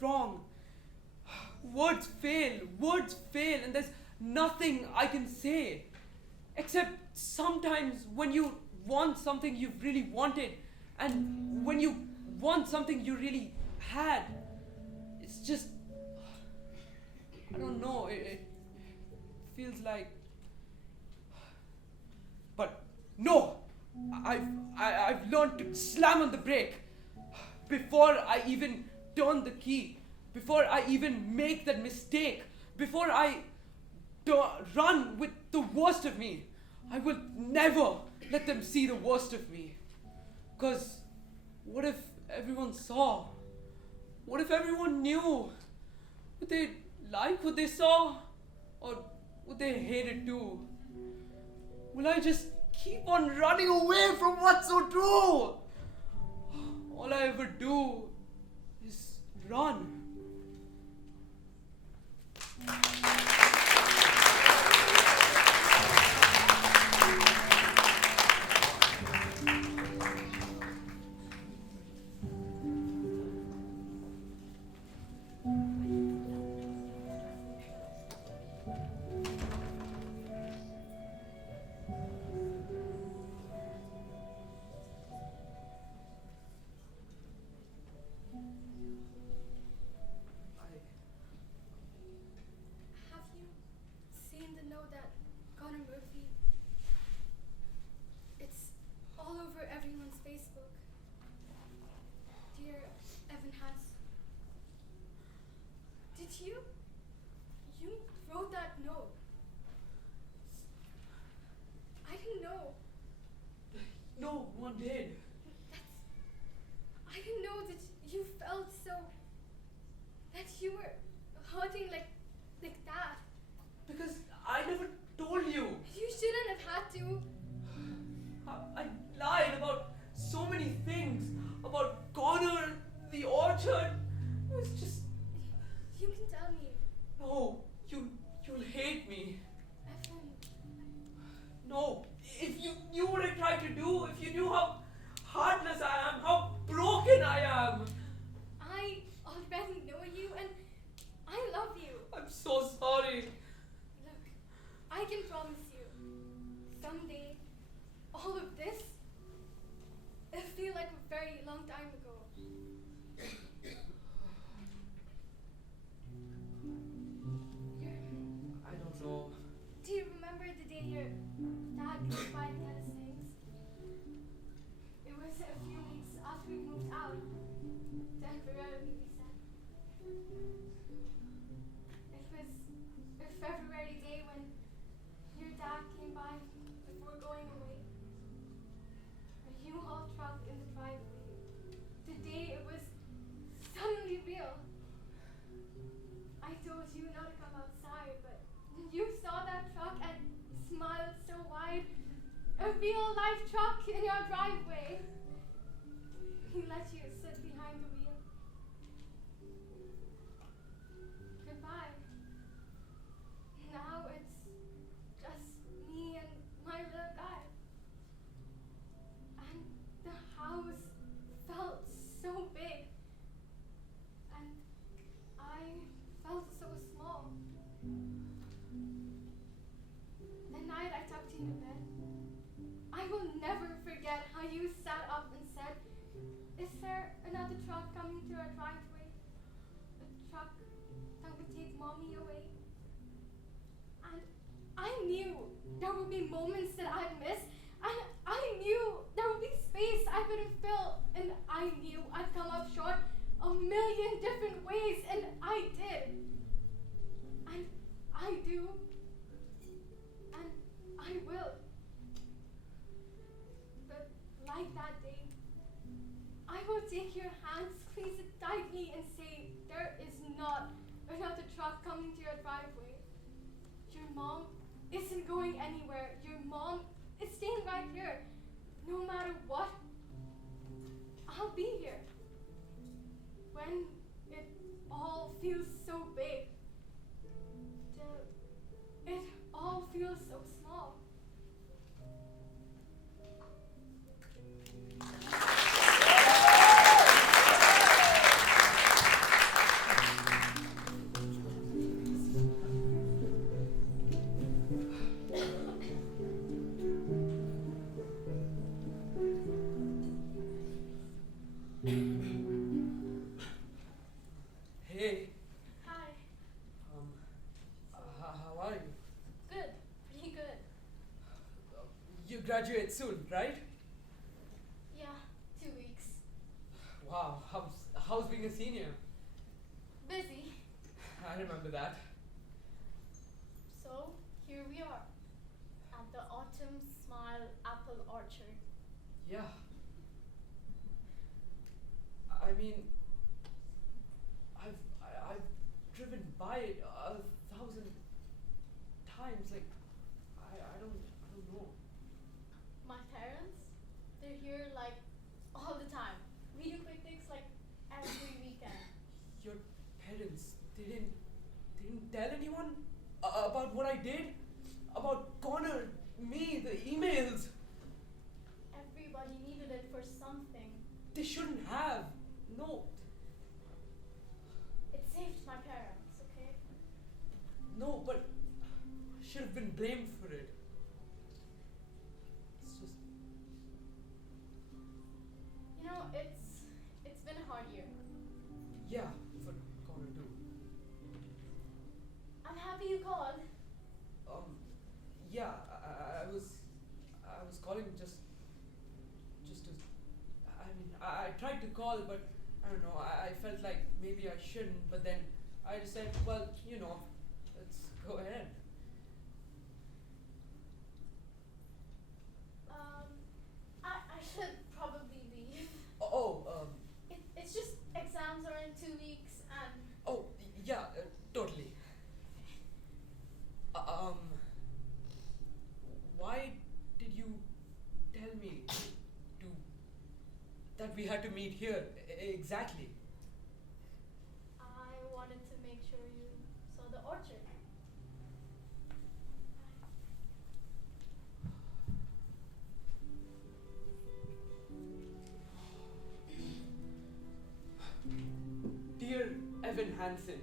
wrong. Words fail, and there's nothing I can say. Except sometimes when you want something you've really wanted, and when you want something you really had, it's just, I don't know, it feels like, but no, I've learned to slam on the brake before I even turn the key, before I even make that mistake, before I run with the worst of me. I will never let them see the worst of me. Because what if everyone saw? What if everyone knew? Would they like what they saw? Or would they hate it too? Will I just keep on running away from what's so true? All I ever do is run. Have you seen the note that Connor Murphy? It's all over everyone's Facebook. Dear Evan Hansen. Did you? You wrote that note. I didn't know. No one did. I didn't know that you felt so. That you were hurting like that. Because I never told you. You shouldn't have had to. I lied about so many things. About Connor, the orchard. It was just. You can tell me. No, you'll hate me. Evan. No, if you knew what I tried to do, if you knew how heartless I am, how broken I am. I already know you and I love you. I'm so sorry. Look, I can promise you, someday, all of this, it'll feel like a very long time ago. I don't know. Do you remember the day your dad came by to get us things? It was a few weeks after we moved out. Temporarily, we said. It was a February day when your dad came by before going away. A U-Haul truck in the driveway. The day it was suddenly real. drive truck in your driveway. He let you sit behind the wheel. Goodbye. Now it's just me and my little guy. And the house felt so big. And I felt so small. The night I tucked you into bed, I will never forget how you sat up and said, "Is there another truck coming to our driveway? A truck that would take mommy away?" And I knew there would be moments that I'd miss, and I knew there would be space I couldn't fill, and I knew I'd come up short a million different ways, and I did. And I do. And I will. But like that day, I will take your hand, squeeze it tightly, and say, "There is not another truck coming to your driveway. Your mom isn't going anywhere. Your mom is staying right here. No matter what, I'll be here." When it all feels so big, till it all feels so small. Hey, Hi. how are you? Good. Pretty good. You graduate soon, right? Yeah, 2 weeks. Wow, how's being a senior? Busy. I remember that. So, here we are. At the Autumn Smile Apple Orchard. Yeah. I mean, I've driven by it 1,000 times. Like, I don't know. My parents, they're here like all the time. We do picnics like every weekend. Your parents, they didn't tell anyone about what I did, about Connor, me, the emails. Everybody needed it for something. They shouldn't have. No, It saved my parents, okay? no, but I should have been blamed for it. It's just. You know, it's been a hard year. Yeah, for Connor too. I'm happy you called. Yeah, I was calling just to. I mean, I tried to call, but I don't know. I felt like maybe I shouldn't, but then I just said, well, let's go ahead. I should probably leave. It's just exams are in 2 weeks and Yeah, totally. Why did you tell me that we had to meet here exactly? I wanted to make sure you saw the orchard. Dear Evan Hansen,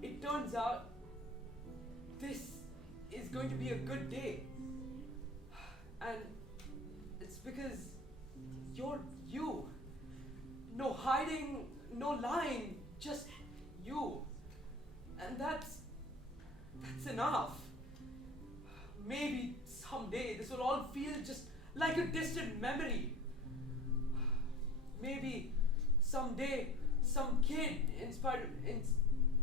it turns out this is going to be a good day. And it's because you're you. No hiding, no lying, just you. And that's enough. Maybe someday this will all feel just like a distant memory. Maybe someday some kid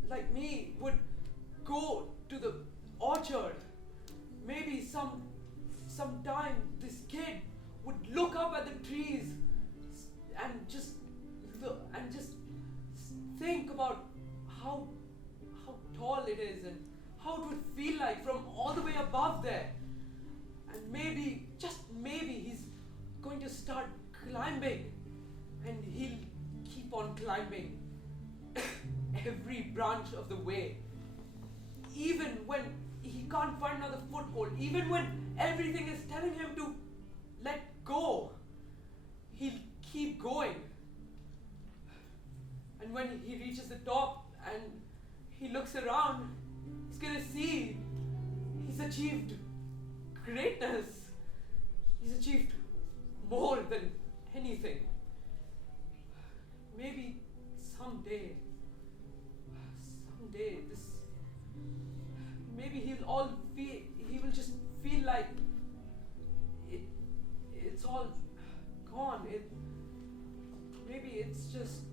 like me would go to the orchard. Maybe sometime this kid would look up at the trees and just think about how tall it is and how it would feel like from all the way above there. And maybe, just maybe, climbing, and he'll keep on climbing every branch of the way. Even when he can't find another foothold, even when everything is telling him to let go, he'll keep going. And when he reaches the top and he looks around, he's gonna see he's achieved greatness. He's achieved more than anything. Maybe someday this, maybe he will just feel like it's all gone. Maybe it's just,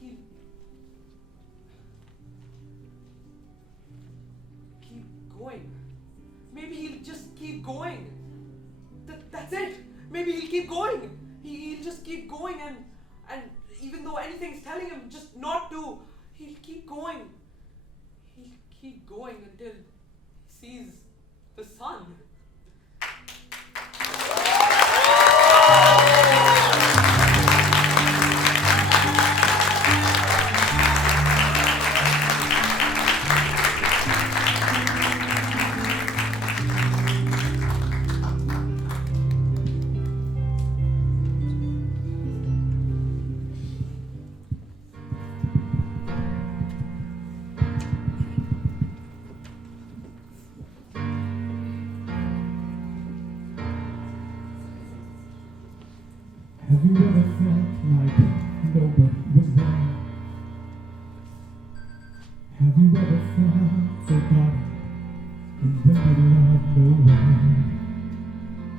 he'll keep going. Maybe he'll just keep going. That's it. Maybe he'll keep going. He'll just keep going, and even though anything's telling him just not to, he'll keep going. He'll keep going until he sees the sun. Have you ever felt like nobody was there? Have you ever felt forgotten in the middle of nowhere?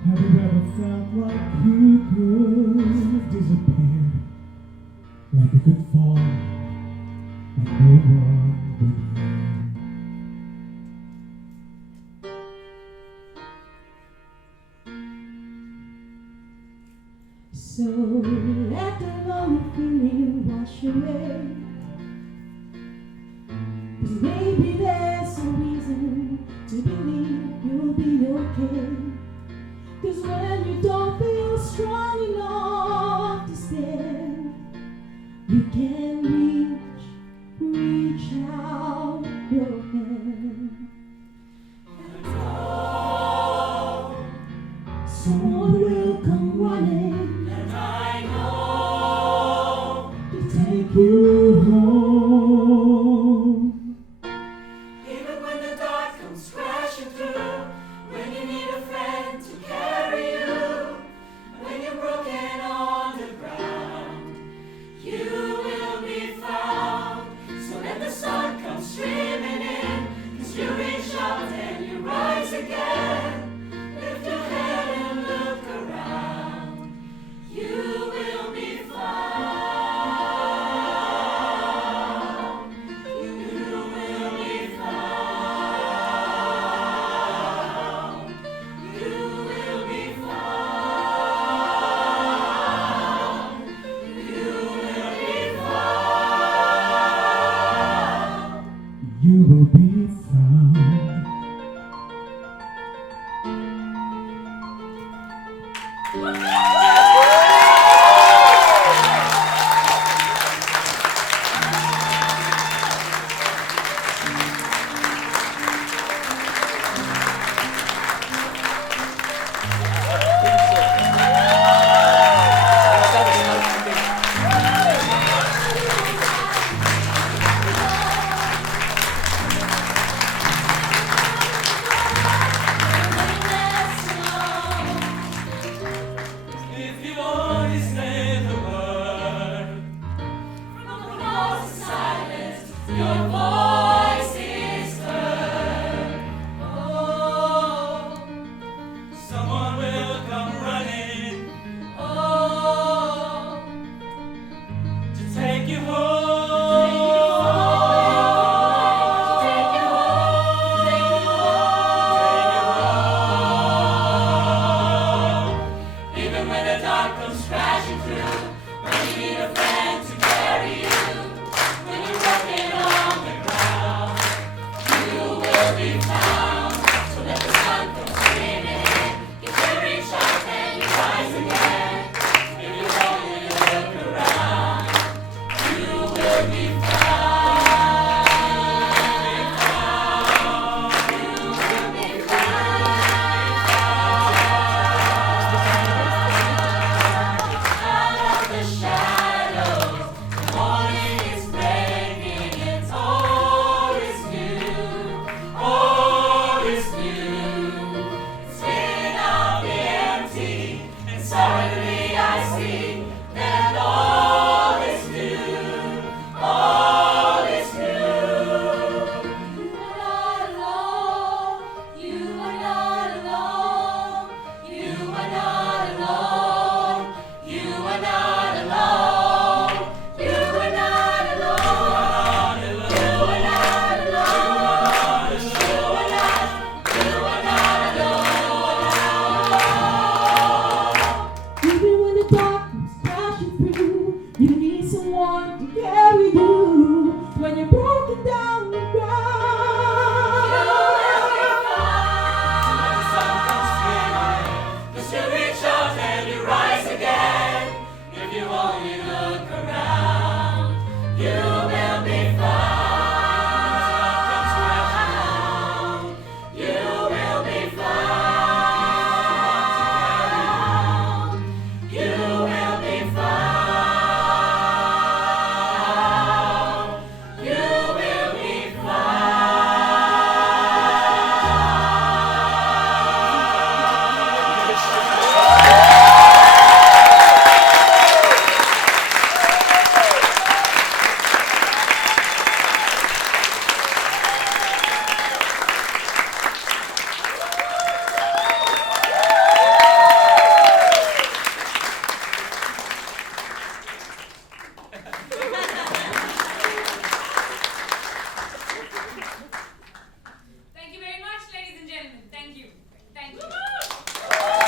Have you ever felt like you could disappear, like you could fall, and no one would hear? So let the lonely feeling wash away. 'Cause maybe there's some reason to believe you'll be okay. 'Cause when you don't feel strong enough to stand, you can reach out your hand. And oh, someone will come running, and I know to take you